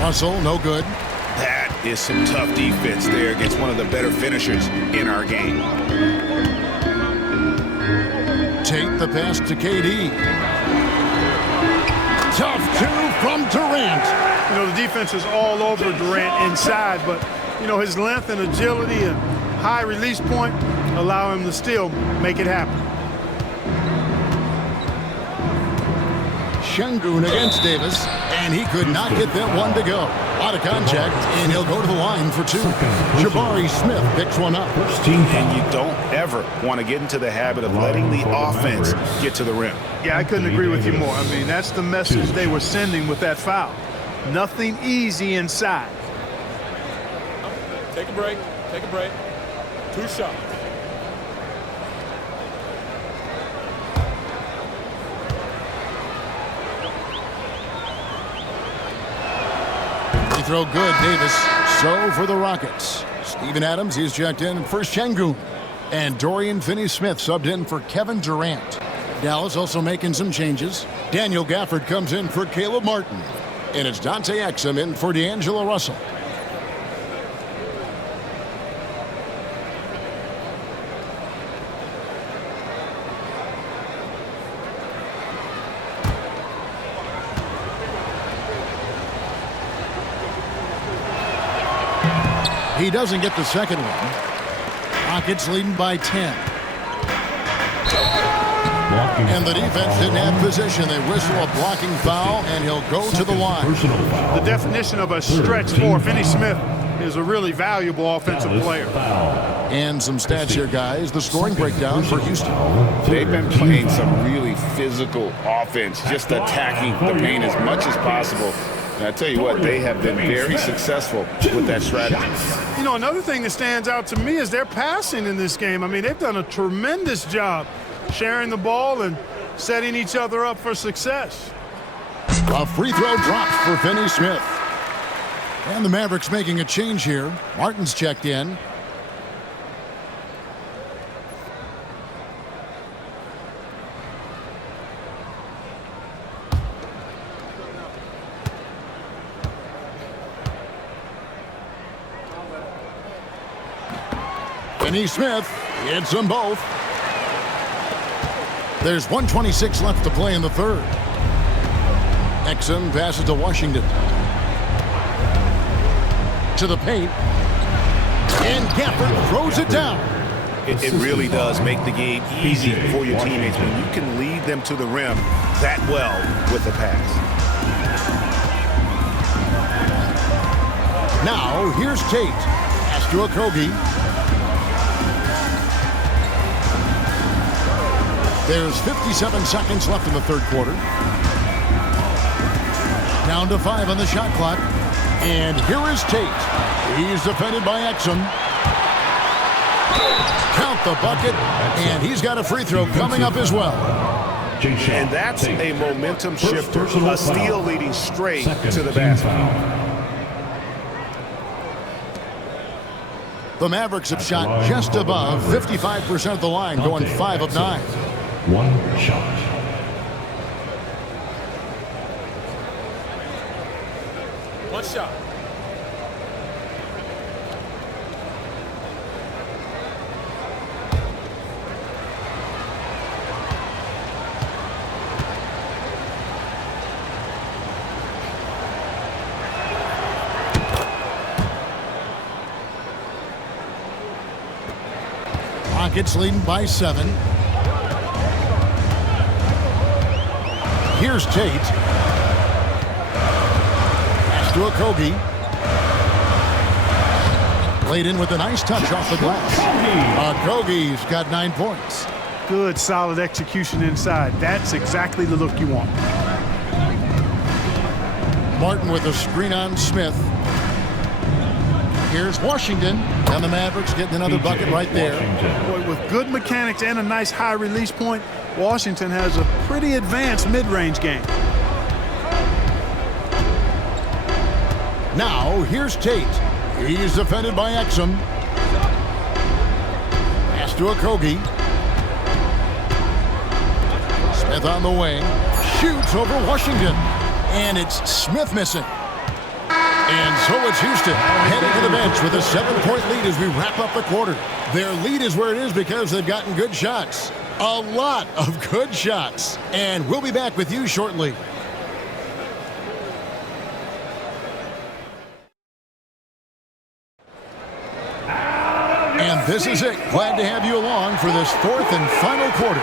Russell, no good. That is some tough defense there against one of the better finishers in our game. Tate the pass to KD. Tough 2 from Durant. You know, the defense is all over Durant inside, but, you know, his length and agility and high release point allow him to still make it happen. Sengun against Davis, and he could not get that one to go. Out of contact, and he'll go to the line for 2. Jabari Smith picks one up. And you don't ever want to get into the habit of letting the offense get to the rim. Yeah, I couldn't agree with you more. I mean, that's the message they were sending with that foul. Nothing easy inside. Take a break. Take a break. 2 shots. Throw good, Davis. So for the Rockets. Steven Adams, he's checked in for Sengun. And Dorian Finney-Smith subbed in for Kevin Durant. Dallas also making some changes. Daniel Gafford comes in for Caleb Martin. And it's Dante Exum in for D'Angelo Russell. He doesn't get the second one. Rockets leading by 10. And the defense didn't have position. They whistle a blocking foul, and he'll go to the line. The definition of a stretch four. Finney-Smith is a really valuable offensive player. And some stats here, guys. The scoring breakdown for Houston. They've been playing some really physical offense, just attacking the paint as much as possible. And I tell you what, they have been very successful with that strategy. You know, another thing that stands out to me is their passing in this game. I mean, they've done a tremendous job sharing the ball and setting each other up for success. A free throw drops for Finney-Smith. And the Mavericks making a change here. Martin's checked in. Finney-Smith hits them both. There's 1:26 left to play in the third. Exum passes to Washington. To the paint. And Gafford throws it down. It really does make the game easy for your teammates when you can lead them to the rim that well with the pass. Now, here's Tate. Pass to Okogie. There's 57 seconds left in the third quarter. Down to 5 on the shot clock. And here is Tate. He's defended by Exum. Count the bucket. And he's got a free throw coming up as well. And that's a momentum shifter. A steal leading straight to the basket. The Mavericks have shot just above 55% of the line, going 5 of 9. One shot. One shot. Rockets leading by 7. Here's Tate. Pass to Okogie. Played in with a nice touch off the glass. Okogie's got 9 points. Good, solid execution inside. That's exactly the look you want. Martin with a screen on Smith. Here's Washington. And the Mavericks getting another bucket right there. Boy, with good mechanics and a nice high release point, Washington has a pretty advanced mid-range game. Now, here's Tate. He's defended by Exum. Pass to Okogie. Smith on the wing. Shoots over Washington. And it's Smith missing. And so it's Houston heading to the bench with a 7-point lead as we wrap up the quarter. Their lead is where it is because they've gotten good shots. A lot of good shots. And we'll be back with you shortly. And this is it. Glad to have you along for this fourth and final quarter.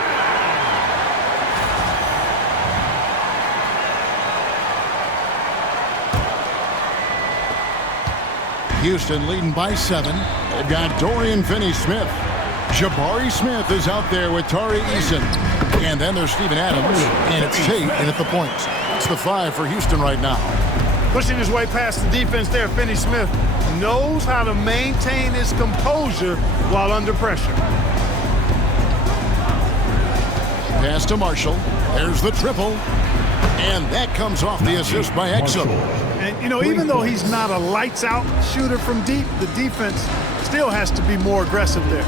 Houston leading by 7. They've got Dorian Finney-Smith. Jabari Smith is out there with Tari Eason. And then there's Steven Adams. And it's Tate in at the points. It's the 5 for Houston right now. Pushing his way past the defense there, Finney-Smith knows how to maintain his composure while under pressure. Pass to Marshall. There's the triple. And that comes off the assist by Exum. And, you know, even though he's not a lights-out shooter from deep, the defense still has to be more aggressive there.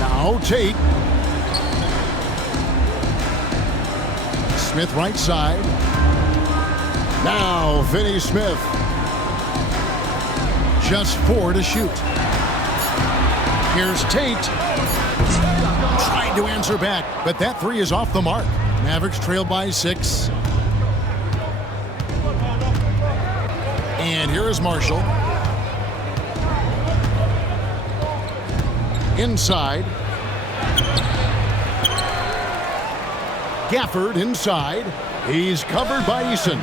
Now Tate. Smith right side. Now Finney-Smith. Just 4 to shoot. Here's Tate. Trying to answer back, but that 3 is off the mark. Mavericks trail by 6. And here is Marshall. Inside. Gafford inside. He's covered by Eason.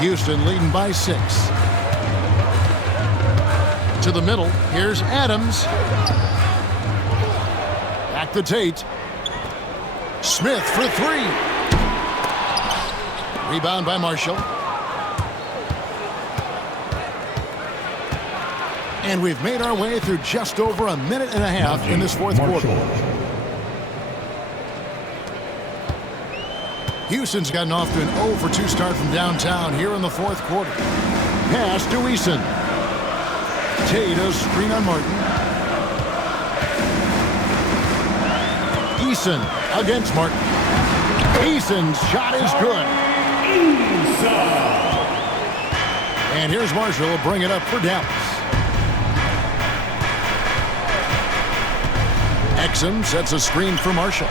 Houston leading by 6. To the middle. Here's Adams. Back to Tate. Smith for 3. Rebound by Marshall. And we've made our way through just over a minute and a half in this fourth quarter. Houston's gotten off to an 0 for 2 start from downtown here in the fourth quarter. Pass to Eason. Tate a screen on Martin. Eason against Martin. Eason's shot is good. And here's Marshall will bring it up for Dallas. Exum sets a screen for Marshall.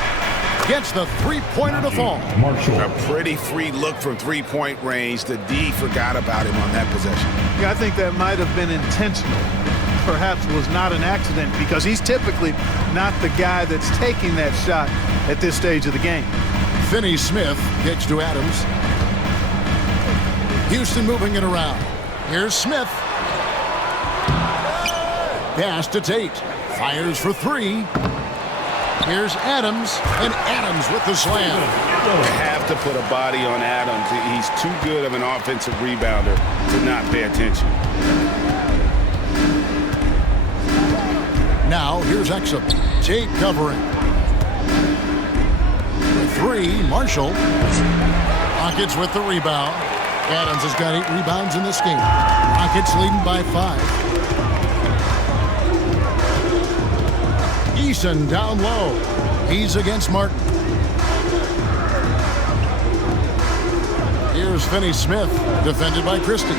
Gets the three-pointer to fall. Marshall. A pretty free look from three-point range. The D forgot about him on that possession. Yeah, I think that might have been intentional. Perhaps was not an accident because he's typically not the guy that's taking that shot at this stage of the game. Finney-Smith kicks to Adams. Houston moving it around. Here's Smith. Pass to Tate. Fires for 3. Here's Adams, and Adams with the slam. You have to put a body on Adams. He's too good of an offensive rebounder to not pay attention. Now, here's Exum. Tate covering. For 3, Marshall. Rockets with the rebound. Adams has got 8 rebounds in this game. Rockets leading by 5. Eason down low. He's against Martin. Here's Finney-Smith, defended by Christie.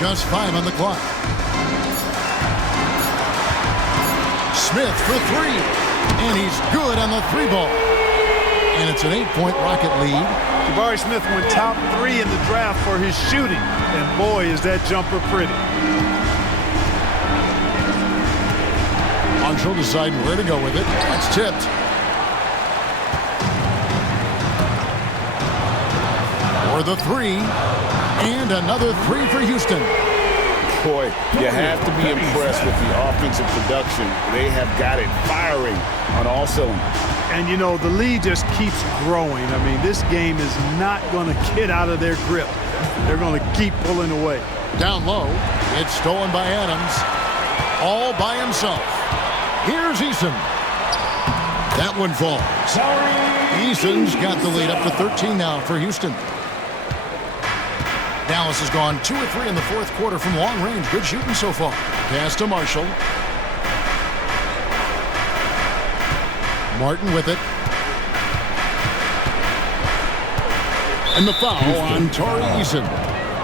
Just 5 on the clock. Smith for 3. And he's good on the 3-ball. And it's an 8-point Rocket lead. Jabari Smith went top 3 in the draft for his shooting. And boy, is that jumper pretty. Marshall deciding where to go with it. That's tipped. For the 3. And another 3 for Houston. Boy, you have to be impressed with the offensive production. They have got it firing on all cylinders. And, you know, the lead just keeps growing. I mean, this game is not going to get out of their grip. They're going to keep pulling away. Down low. It's stolen by Adams. All by himself. Here's Eason. That one falls. Eason's got the lead up to 13 now for Houston. Dallas has gone 2 or 3 in the fourth quarter from long range. Good shooting so far. Pass to Marshall. Martin with it. And the foul on Torrey Eason.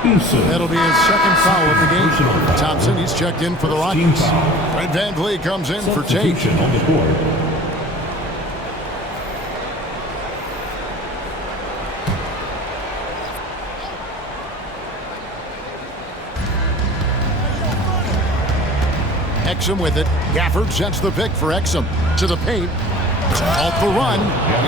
That'll be his second foul of the game. Thompson, he's checked in for the Rockets. Fred VanVleet comes in for Tate. Exum with it. Gafford sets the pick for Exum. To the paint. Off the run.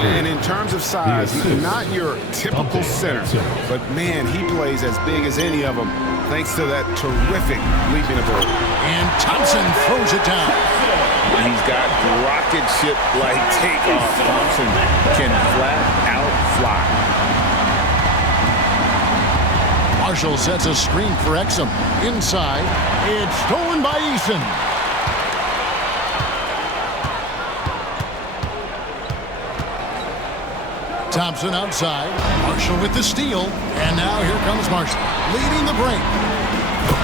And in terms of size, he's not your typical center. But, man, he plays as big as any of them thanks to that terrific leaping ability. And Thompson throws it down. He's got rocket ship-like takeoff. Thompson can flat out fly. Marshall sets a screen for Exum. Inside. It's stolen by Eason. Thompson outside. Marshall with the steal. And now here comes Marshall, leading the break.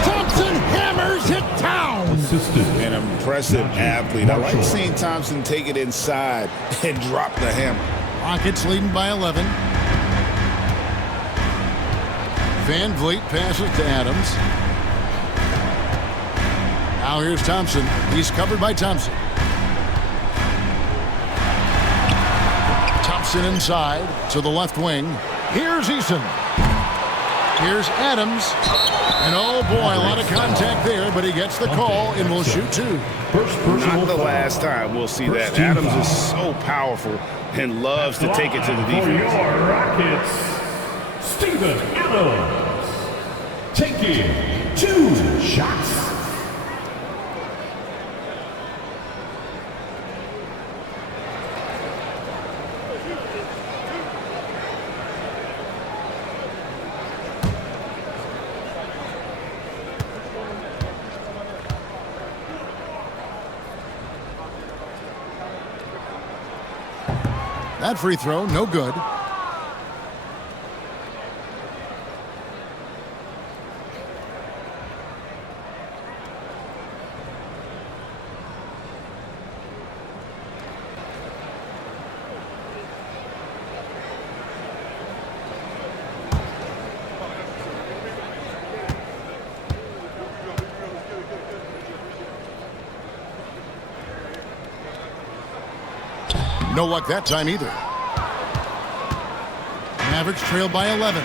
Thompson hammers it down. An impressive athlete. I like seeing Thompson take it inside and drop the hammer. Rockets leading by 11. VanVleet passes to Adams. Now here's Thompson. He's covered by Thompson. Thompson inside to the left wing. Here's Eason. Here's Adams. And oh boy, a lot of contact there, but he gets the call and will shoot two. Not the last time we'll see that. Adams is so powerful and loves to take it to the defense. For your Rockets, Steven Adams, taking 2 shots. That free throw, no good. No luck that time either. Mavericks trail by 11.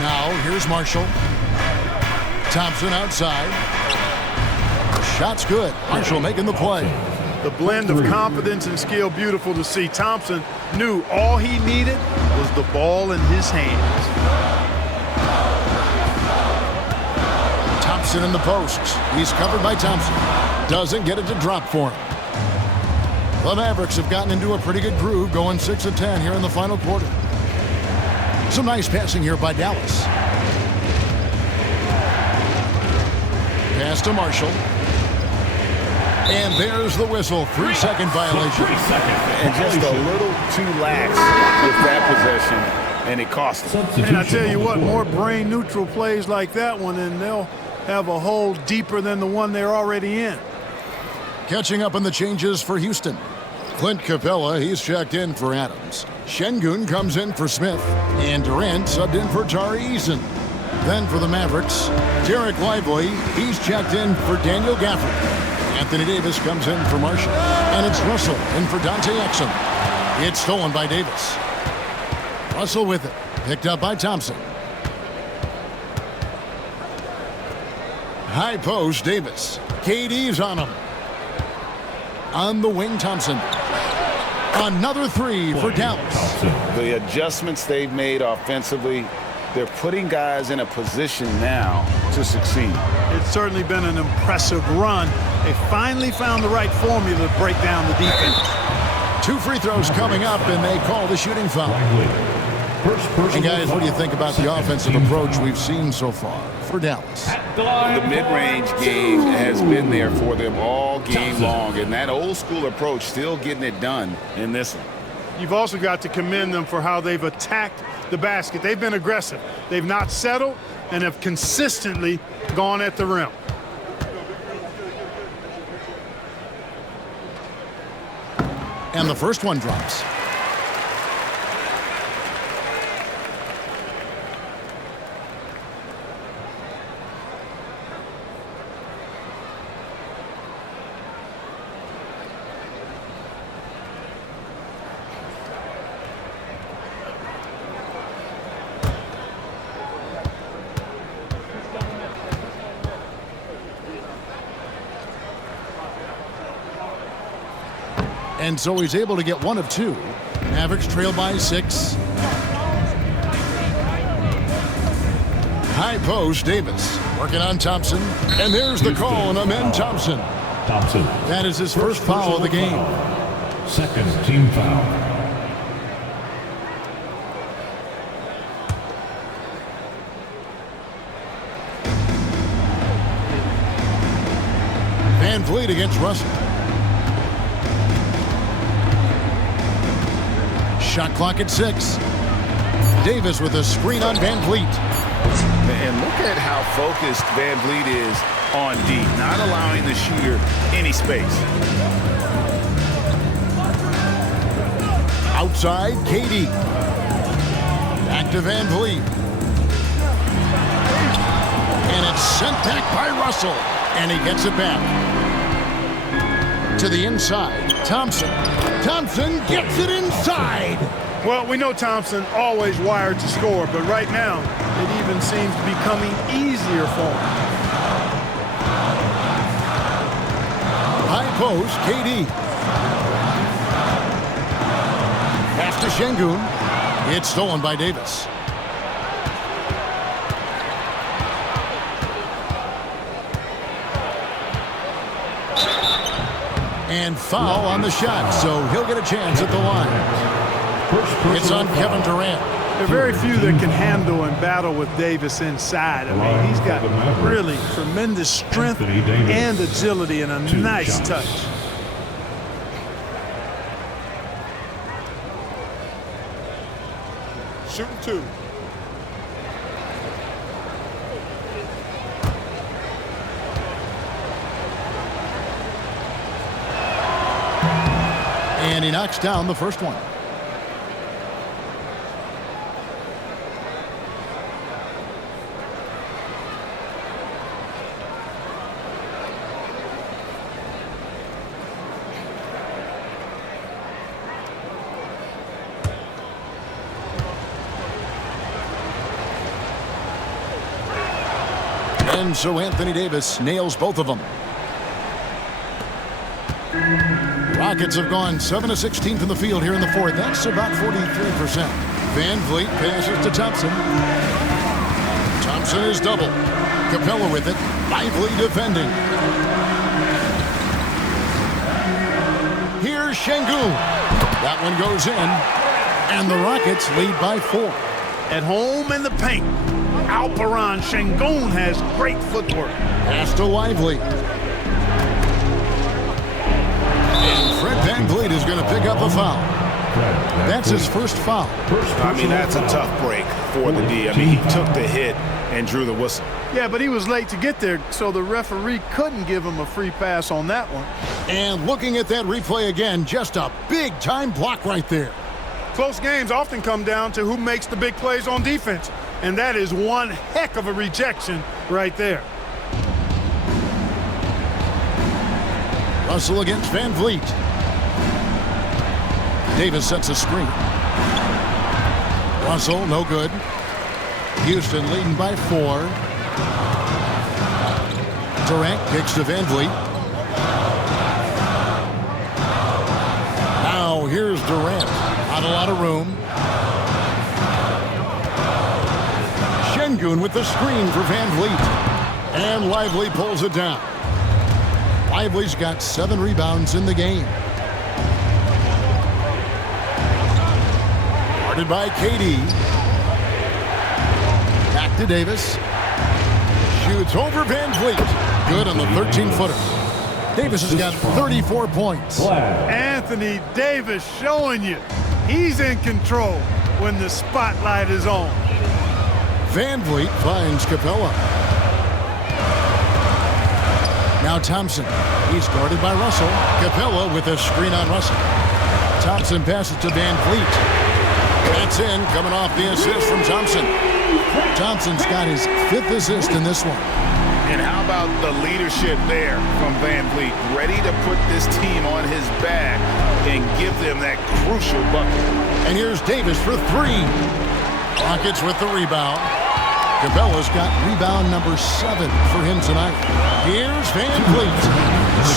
Now here's Marshall. Thompson outside. Shot's good. Marshall making the play. The blend of confidence and skill, beautiful to see. Thompson knew all he needed was the ball in his hands. Thompson in the post. He's covered by Thompson. Doesn't get it to drop for him. The Mavericks have gotten into a pretty good groove, going 6 of 10 here in the final quarter. Some nice passing here by Dallas. Pass to Marshall. And there's the whistle. 3-second violation. And just a little too lax with that possession, and it cost them. And I tell you what, more brain-neutral plays like that one, and they'll have a hole deeper than the one they're already in. Catching up on the changes for Houston. Clint Capella, he's checked in for Adams. Sengun comes in for Smith. And Durant subbed in for Tari Eason. Then for the Mavericks, Derek Lively, he's checked in for Daniel Gafford. Anthony Davis comes in for Marshall. And it's Russell in for Dante Exum. It's stolen by Davis. Russell with it. Picked up by Thompson. High post, Davis. KD's on him. On the wing, Thompson. Another three for Dallas. The adjustments they've made offensively, they're putting guys in a position now to succeed. It's certainly been an impressive run. They finally found the right formula to break down the defense. 2 free throws coming up, and they call the shooting foul. And guys, what do you think about the offensive approach we've seen so far for Dallas? The mid-range game has been there for them all game long, and that old-school approach still getting it done in this one. You've also got to commend them for how they've attacked the basket. They've been aggressive. They've not settled and have consistently gone at the rim. And the first one drops. And so he's able to get 1 of 2. Mavericks trail by 6. High post, Davis working on Thompson. And there's the call on Amen Thompson. Thompson. That is his first foul of the game. Second team foul. Van Vleet against Russell. Shot clock at 6. Davis with a screen on Van Vleet. And look at how focused Van Vleet is on D, not allowing the shooter any space. Outside, KD. Back to Van Vleet. And it's sent back by Russell. And he gets it back. To the inside, Thompson. Thompson gets it inside. Well, we know Thompson always wired to score, but right now it even seems to be coming easier for him. High post, KD. Pass to Sengun. It's stolen by Davis. And foul on the shot, so he'll get a chance at the line. It's on Kevin Durant. There are very few that can handle and battle with Davis inside. I mean, he's got really tremendous strength and agility and a nice touch. Shooting 2. And he knocks down the first one. And so Anthony Davis nails both of them. Rockets have gone 7 of 16 from the field here in the fourth. That's about 43%. Van Vleet passes to Thompson. Thompson is double. Capella with it. Lively defending. Here's Sengun. That one goes in. And the Rockets lead by 4. At home in the paint, Alperon Sengun has great footwork. Pass to Lively. Fred Van Vleet is going to pick up a foul. That's his first foul. I mean, that's a tough break for the D. I mean, he took the hit and drew the whistle. Yeah, but he was late to get there, so the referee couldn't give him a free pass on that one. And looking at that replay again, just a big-time block right there. Close games often come down to who makes the big plays on defense, and that is one heck of a rejection right there. Russell against Van Vleet. Davis sets a screen. Russell, no good. Houston leading by 4. Durant kicks to Van Vleet. Now here's Durant. Not a lot of room. Sengun with the screen for Van Vleet. And Lively pulls it down. Lively's got 7 rebounds in the game. Guarded by KD. Back to Davis. Shoots over Van Vleet. Good on the 13-footer. Davis has got 34 points. Anthony Davis showing you he's in control when the spotlight is on. Van Vleet finds Capella. Now Thompson. He's guarded by Russell. Capella with a screen on Russell. Thompson passes to Van Vleet. That's in, coming off the assist from Thompson. Thompson's got his 5th assist in this one. And how about the leadership there from Van Vleet? Ready to put this team on his back and give them that crucial bucket. And here's Davis for 3. Rockets with the rebound. Capella's got rebound number 7 for him tonight. Here's Van Vleet.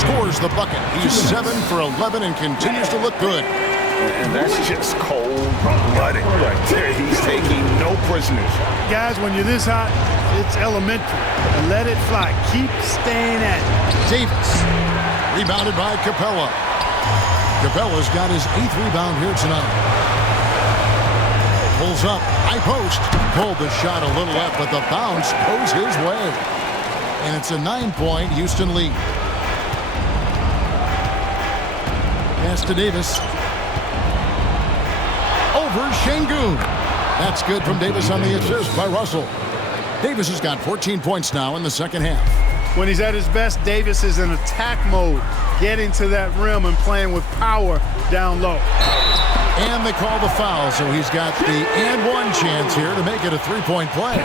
Scores the bucket. He's 7 for 11 and continues to look good. And that's just cold-blooded right there. He's taking no prisoners. Guys, when you're this hot, it's elementary. Let it fly. Keep staying at it. Davis. Rebounded by Capella. Capella's got his 8th rebound here tonight. Pulls up. High post. Pulled the shot a little left, but the bounce goes his way. And it's a 9-point Houston lead. Pass to Davis. Over Sengun. That's good from Davis on the assist by Russell. Davis has got 14 points now in the second half. When he's at his best, Davis is in attack mode, getting to that rim and playing with power down low. And they call the foul, so he's got the and one chance here to make it a 3-point play.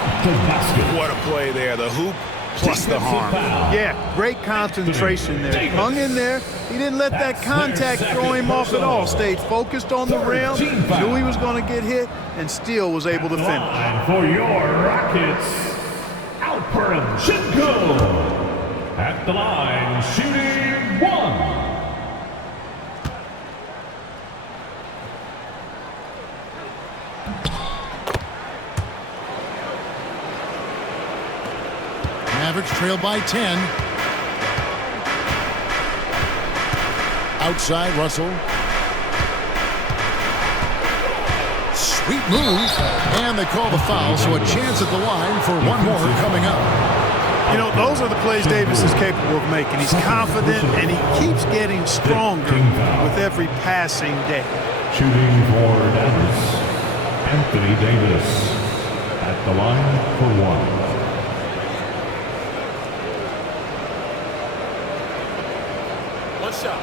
What a play there. The hoop plus the harm. Yeah, great concentration there. Hung in there. He didn't let that contact throw him off at all. Stayed focused on the rim, knew he was going to get hit, and still was able to finish. For your Rockets, Alperen Sengun. At the line, shooting 1. Mavericks trail by 10. Outside, Russell. Sweet move. And they call the foul, so a chance at the line for one more coming up. You know, those are the plays Davis is capable of making. He's confident, and he keeps getting stronger with every passing day. Shooting for Dallas, Anthony Davis. At the line for 1. One shot.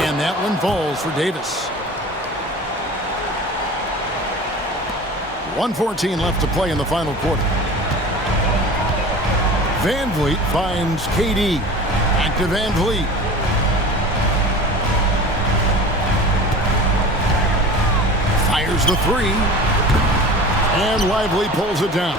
And that one falls for Davis. 1:14 left to play in the final quarter. Van Vleet finds KD. Back to Van Vleet. Fires the three. And Lively pulls it down.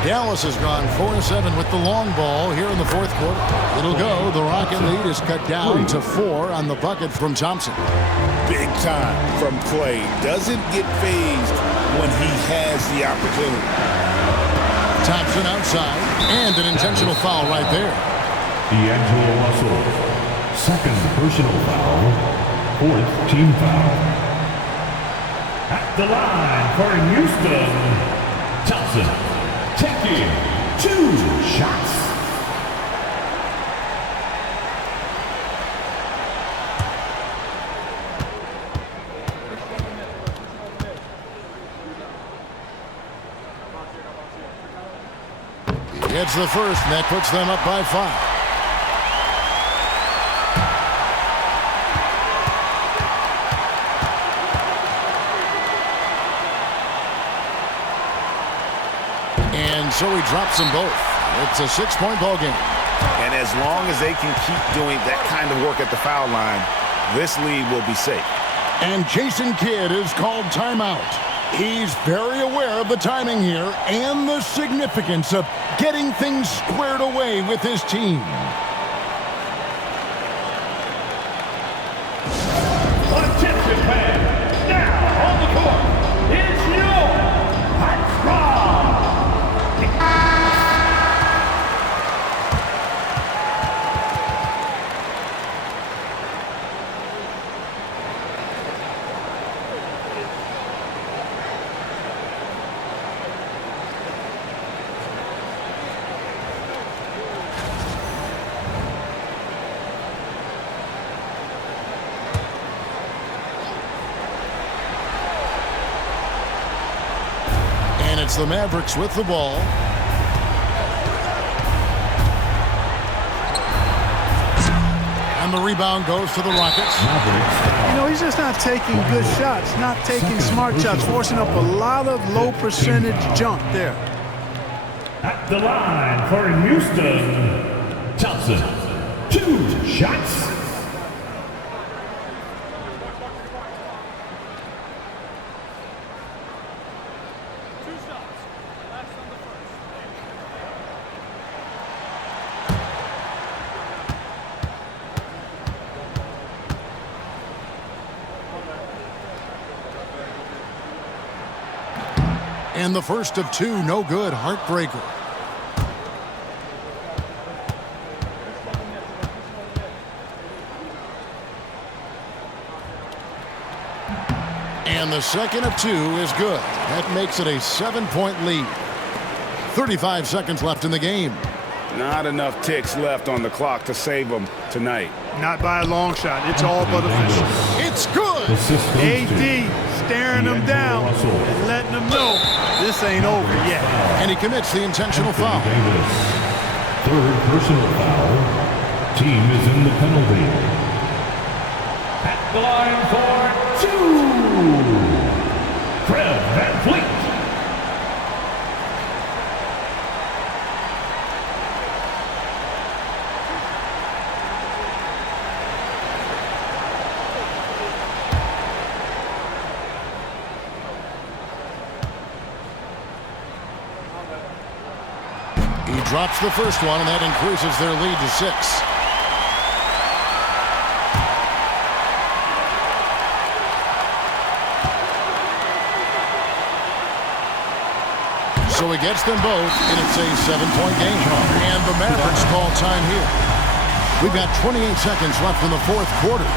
Dallas has gone 4-7 with the long ball here in the fourth quarter. It'll go. The Rocket lead is cut down to 4 on the bucket from Thompson. Big time from Clay. Doesn't get phased when he has the opportunity. Thompson outside. And an intentional foul right there. D'Angelo Russell. Second personal foul. Fourth team foul. At the line for Houston, Thompson. Taking 2 shots. He gets the first, and that puts them up by 5. So he drops them both. It's a 6-point ball game. And as long as they can keep doing that kind of work at the foul line, this lead will be safe. And Jason Kidd is called timeout. He's very aware of the timing here and the significance of getting things squared away with his team. Attention fans, now on the court is your hot squad. It's the Mavericks with the ball. And the rebound goes to the Rockets. You know, he's just not taking good shots, not taking smart shots, forcing up a lot of low percentage jump there. At the line for Houston, Thompson. 2 shots. And the first of 2, no good, heartbreaker. And the second of 2 is good. That makes it a 7-point lead. 35 seconds left in the game. Not enough ticks left on the clock to save them tonight. Not by a long shot. It's all but official. It's good. AD staring him down and letting him know this ain't over yet. And he commits the intentional foul. Third personal foul, team is in the penalty. At the line for 2, Vleet. He drops the first one, and that increases their lead to 6. So he gets them both, and it's a 7-point game. And the Mavericks call time here. We've got 28 seconds left in the fourth quarter.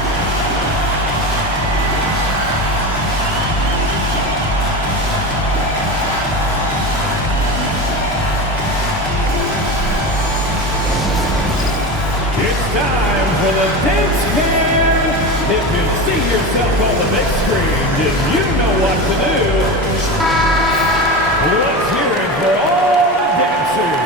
It's time for the dance cam. If you see yourself on the big screen, then you know what to do. Let's hear it for all the dancers.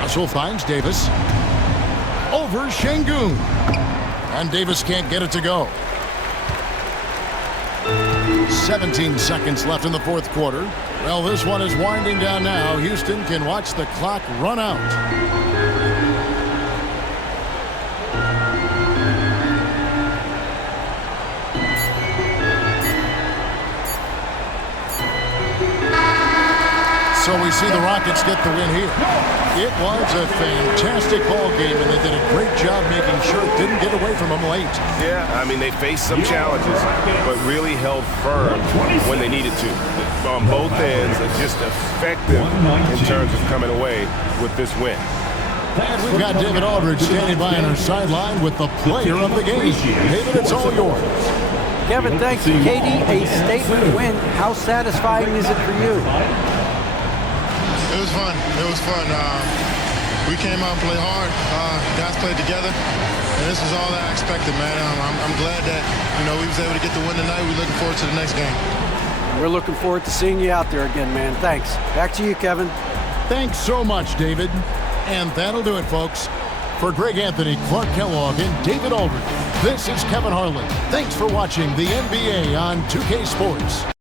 Russell finds Davis. Over Sengun. And Davis can't get it to go. 17 seconds left in the fourth quarter. Well, this one is winding down now. Houston can watch the clock run out. So we see the Rockets get the win here. It was a fantastic ball game, and they did a great job making sure it didn't get away from them late. Yeah, I mean, they faced some challenges, but really held firm when they needed to. On both ends, just effective in terms of coming away with this win. And we've got David Aldridge standing by on our sideline with the player of the game. David, it's all yours. Kevin, thanks. Katie, a statement win. How satisfying is it for you? It was fun. It was fun. We came out and played hard. Guys played together, and this is all that I expected, man. I'm glad that we was able to get the win tonight. We're looking forward to the next game. We're looking forward to seeing you out there again, man. Thanks. Back to you, Kevin. Thanks so much, David. And that'll do it, folks. For Greg Anthony, Clark Kellogg, and David Aldridge, this is Kevin Harlan. Thanks for watching the NBA on 2K Sports.